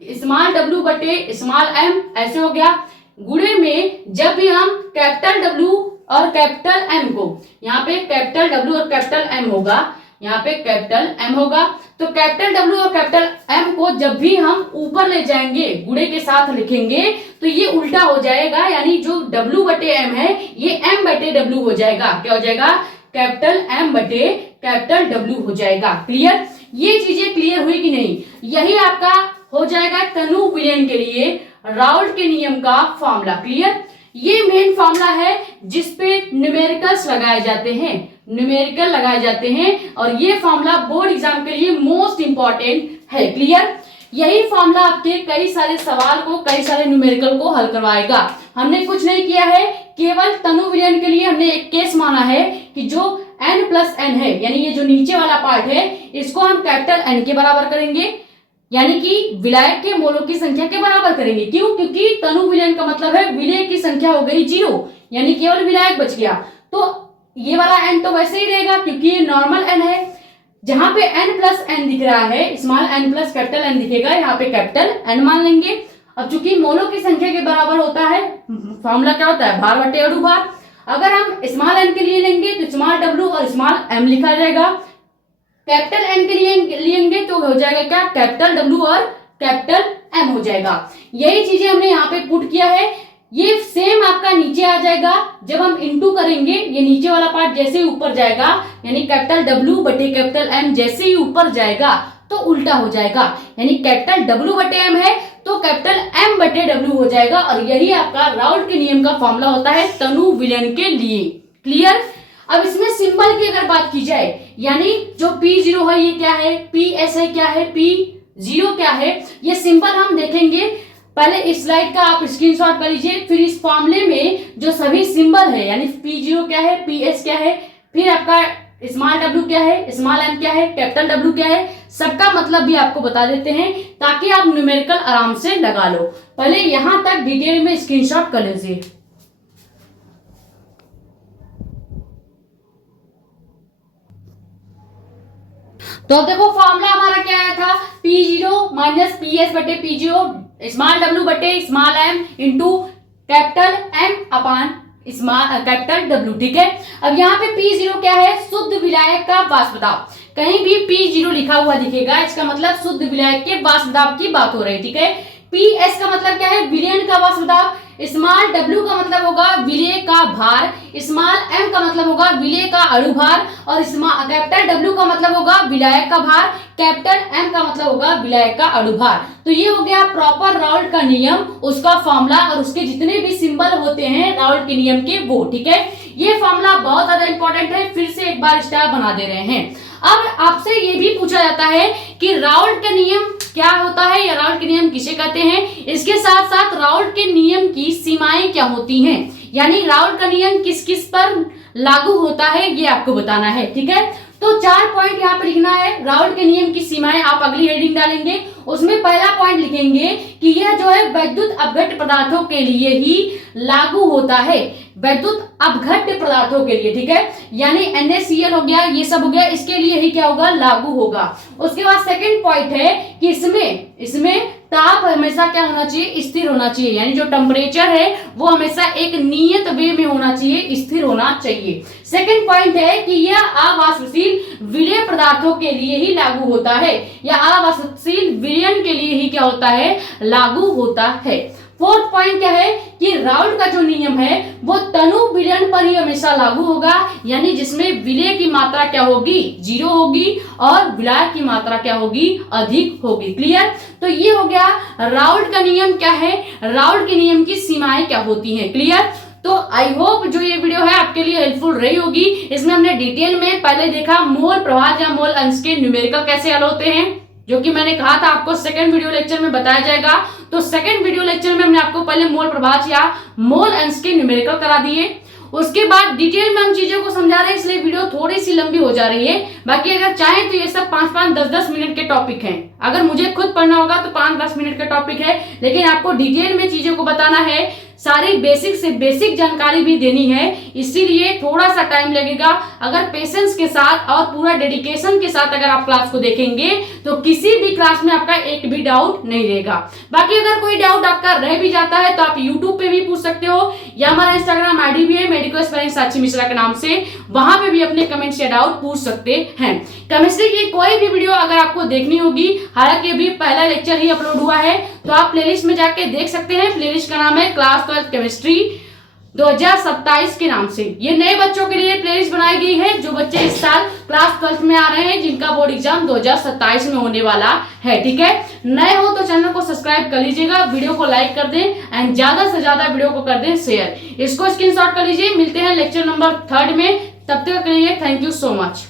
स्मॉल डब्ल्यू बटे स्मॉल एम ऐसे हो गया, गुणे में जब भी हम कैपिटल डब्ल्यू और कैपिटल एम को, यहाँ पे कैपिटल डब्ल्यू और कैपिटल एम होगा, यहाँ पे कैपिटल एम होगा, तो कैपिटल डब्ल्यू और कैपिटल एम को जब भी हम ऊपर ले जाएंगे गुणे के साथ लिखेंगे तो ये उल्टा हो जाएगा, यानी जो डब्ल्यू बटे एम है ये एम बटे डब्ल्यू हो जाएगा। क्या हो जाएगा, कैपिटल एम बटे कैपिटल डब्ल्यू हो जाएगा। क्लियर, ये चीजें क्लियर हुई कि नहीं, यही आपका हो जाएगा तनु विलयन के लिए राउल्ट के नियम का फॉर्मूला। क्लियर, ये मेन फॉर्मूला है जिसपे न्यूमेरिकल्स लगाए जाते हैं, न्यूमेरिकल लगाए जाते हैं, और ये फॉर्मूला बोर्ड एग्जाम के लिए मोस्ट इंपॉर्टेंट है। क्लियर, यही फॉर्मूला आपके कई सारे सवाल को, कई सारे न्यूमेरिकल को हल करवाएगा। हमने कुछ नहीं किया है, केवल तनु विलयन के लिए हमने एक केस माना है कि जो n प्लस n है, यानी ये जो नीचे वाला पार्ट है इसको हम कैपिटल N के बराबर करेंगे, यानी कि विलायक के मोलों की संख्या के बराबर करेंगे। क्यों, क्योंकि तनु विलयन का मतलब है विलय की संख्या हो गई 0, यानी केवल विलायक बच गया, तो ये वाला n तो वैसे ही रहेगा क्योंकि ये नॉर्मल n है। जहां पे n प्लस n दिख रहा है, small n plus capital n दिखेगा, यहाँ पे कैपिटल n मान लेंगे। अब चूंकि मोलों की संख्या के बराबर होता है, फॉर्मूला क्या होता है, भार बटे अणुभार। अगर हम स्मॉल n के लिए लेंगे तो स्मॉल w और स्मॉल m लिखा जाएगा, कैपिटल N के लिए लेंगे तो हो जाएगा क्या, कैपिटल W और कैपिटल M हो जाएगा। यही चीजें हमने यहाँ पे पुट किया है, ये सेम आपका नीचे आ जाएगा। जब हम इनटू करेंगे, ये नीचे वाला पार्ट जैसे ही ऊपर जाएगा, यानी कैपिटल W बटे कैपिटल M जैसे ही ऊपर जाएगा तो उल्टा हो जाएगा, यानी कैपिटल W बटे M है तो कैपिटल M बटे W हो जाएगा, और यही आपका राउल्ट के नियम का फॉर्मूला होता है तनु विलयन के लिए। क्लियर, अब इसमें सिंबल की अगर बात की जाए, यानी जो P0 है ये क्या है, PS है क्या है, P0 क्या है, ये सिंबल हम देखेंगे। पहले इस स्लाइड का आप स्क्रीनशॉट कर लीजिए, फिर इस फॉर्मूले में जो सभी सिंबल है यानी P0 क्या है, PS क्या है, फिर आपका स्मॉल w क्या है, स्मॉल m क्या है, कैपिटल W क्या है, सबका मतलब भी आपको बता देते हैं ताकि आप न्यूमेरिकल आराम से लगा लो। पहले यहां तक डिटेल में स्क्रीनशॉट कर लीजिए। तो अब देखो फॉर्मूला हमारा क्या आया था, P0 माइनस PS बटे P0 स्मॉल w बटे small m into capital M अपान कैपिटल W, ठीक है। अब यहाँ पे P0 क्या है, शुद्ध विलायक का वाष्प दाब। कहीं भी P0 लिखा हुआ दिखेगा इसका मतलब शुद्ध विलायक के वाष्प दाब की बात हो रही है, ठीक है। PS का मतलब क्या है, विलयन का वाष्प दाब। स्मॉल w का मतलब होगा विलेय का भार, स्मॉल m का मतलब होगा विलेय का अणुभार और कैपिटल W का मतलब होगा विलायक का भार, कैपिटल M का मतलब होगा विलायक का अणुभार। तो ये हो गया प्रॉपर राउल्ट का नियम, उसका फॉर्मूला और उसके जितने भी सिंबल होते हैं राउल्ट के नियम के वो, ठीक है। ये फॉर्मूला बहुत ज्यादा इंपॉर्टेंट है, फिर से एक बार स्टार बना दे रहे हैं। अब आपसे ये भी पूछा जाता है कि राउल्ट का नियम क्या होता है या राउल्ट के नियम किसे कहते हैं, इसके साथ साथ राउल्ट के नियम की सीमाएं क्या होती हैं, यानी राउल्ट का नियम किस किस पर लागू होता है ये आपको बताना है, ठीक है। तो 4 पॉइंट यहाँ पे लिखना है। राउल्ट के नियम की सीमाएं आप अगली हेडिंग डालेंगे, उसमें पहला पॉइंट लिखेंगे कि यह जो है वैद्युत अपघट्य पदार्थों के लिए ही लागू होता है, वैद्युत अपघट्य पदार्थों के लिए, ठीक है। यानी NaCl हो गया, ये सब हो गया, इसके लिए ही क्या होगा, लागू होगा। उसके बाद सेकंड पॉइंट है कि इसमें ताप हमेशा क्या होना चाहिए, स्थिर होना चाहिए, यानी जो टेम्परेचर है वो हमेशा एक नियत वे में होना चाहिए, स्थिर होना चाहिए। सेकंड पॉइंट है कि यह अवाष्पशील विलेय पदार्थों के लिए ही लागू होता है, या अवाष्पशील विलयन के लिए ही क्या होता है, लागू होता है। फोर्थ पॉइंट क्या है कि राउल्ट का जो नियम है वो तनु विलयन पर ही हमेशा लागू होगा, यानी जिसमें विलेय की मात्रा क्या होगी, 0 होगी और विलायक की मात्रा क्या होगी, अधिक होगी। क्लियर। तो ये हो गया राउल्ट का नियम क्या है, राउल्ट के नियम की सीमाएं क्या होती हैं। क्लियर। तो आई होप जो ये वीडियो है आपके लिए हेल्पफुल रही होगी। इसमें हमने डिटेल में पहले देखा मोल प्रभाव या मोल अंश के न्यूमेरिकल कैसे हल होते हैं, जो कि मैंने कहा था आपको सेकंड वीडियो लेक्चर में बताया जाएगा। तो सेकंड वीडियो लेक्चर में हमने आपको पहले मोल प्रभाव या मोल अंश के न्यूमेरिकल करा दिए, उसके बाद डिटेल में हम चीजों को समझा रहे हैं, इसलिए वीडियो थोड़ी सी लंबी हो जा रही है। बाकी अगर चाहें तो ये सब 5-5, 10-10 मिनट के टॉपिक हैं। अगर मुझे खुद पढ़ना होगा तो 5-10 मिनट का टॉपिक है, लेकिन आपको डिटेल में चीजों को बताना है, सारी बेसिक से बेसिक जानकारी भी देनी है, इसीलिए थोड़ा सा टाइम लगेगा। अगर पेशेंस के साथ और पूरा डेडिकेशन के साथ अगर आप क्लास को देखेंगे तो किसी भी क्लास में आपका एक भी डाउट नहीं रहेगा। बाकी अगर कोई डाउट आपका रह भी जाता है तो आप यूट्यूब पे भी पूछ सकते हो, या हमारा इंस्टाग्राम आईडी भी है मेडिकल स्पेलिंग साक्षी मिश्रा के नाम से, वहां पे भी अपने कमेंट्स या डाउट पूछ सकते हैं। केमिस्ट्री की कोई भी वीडियो अगर आपको देखनी होगी, हालांकि अभी पहला लेक्चर ही अपलोड हुआ है, तो आप प्लेलिस्ट में जाके देख सकते हैं। प्लेलिस्ट का नाम है क्लास 12 केमिस्ट्री 2027 के नाम से। ये नए बच्चों के लिए प्लेलिस्ट बनाई गई है, जो बच्चे इस साल क्लास 12 में आ रहे हैं, जिनका बोर्ड एग्जाम 2027 में होने वाला है, ठीक है। नए हो तो चैनल को सब्सक्राइब कर लीजिएगा, वीडियो को लाइक कर दें एंड ज्यादा से ज्यादा वीडियो को कर दें शेयर। इसको स्क्रीनशॉट कर लीजिए। मिलते हैं लेक्चर नंबर 3 में, तब तक के लिए थैंक यू सो मच।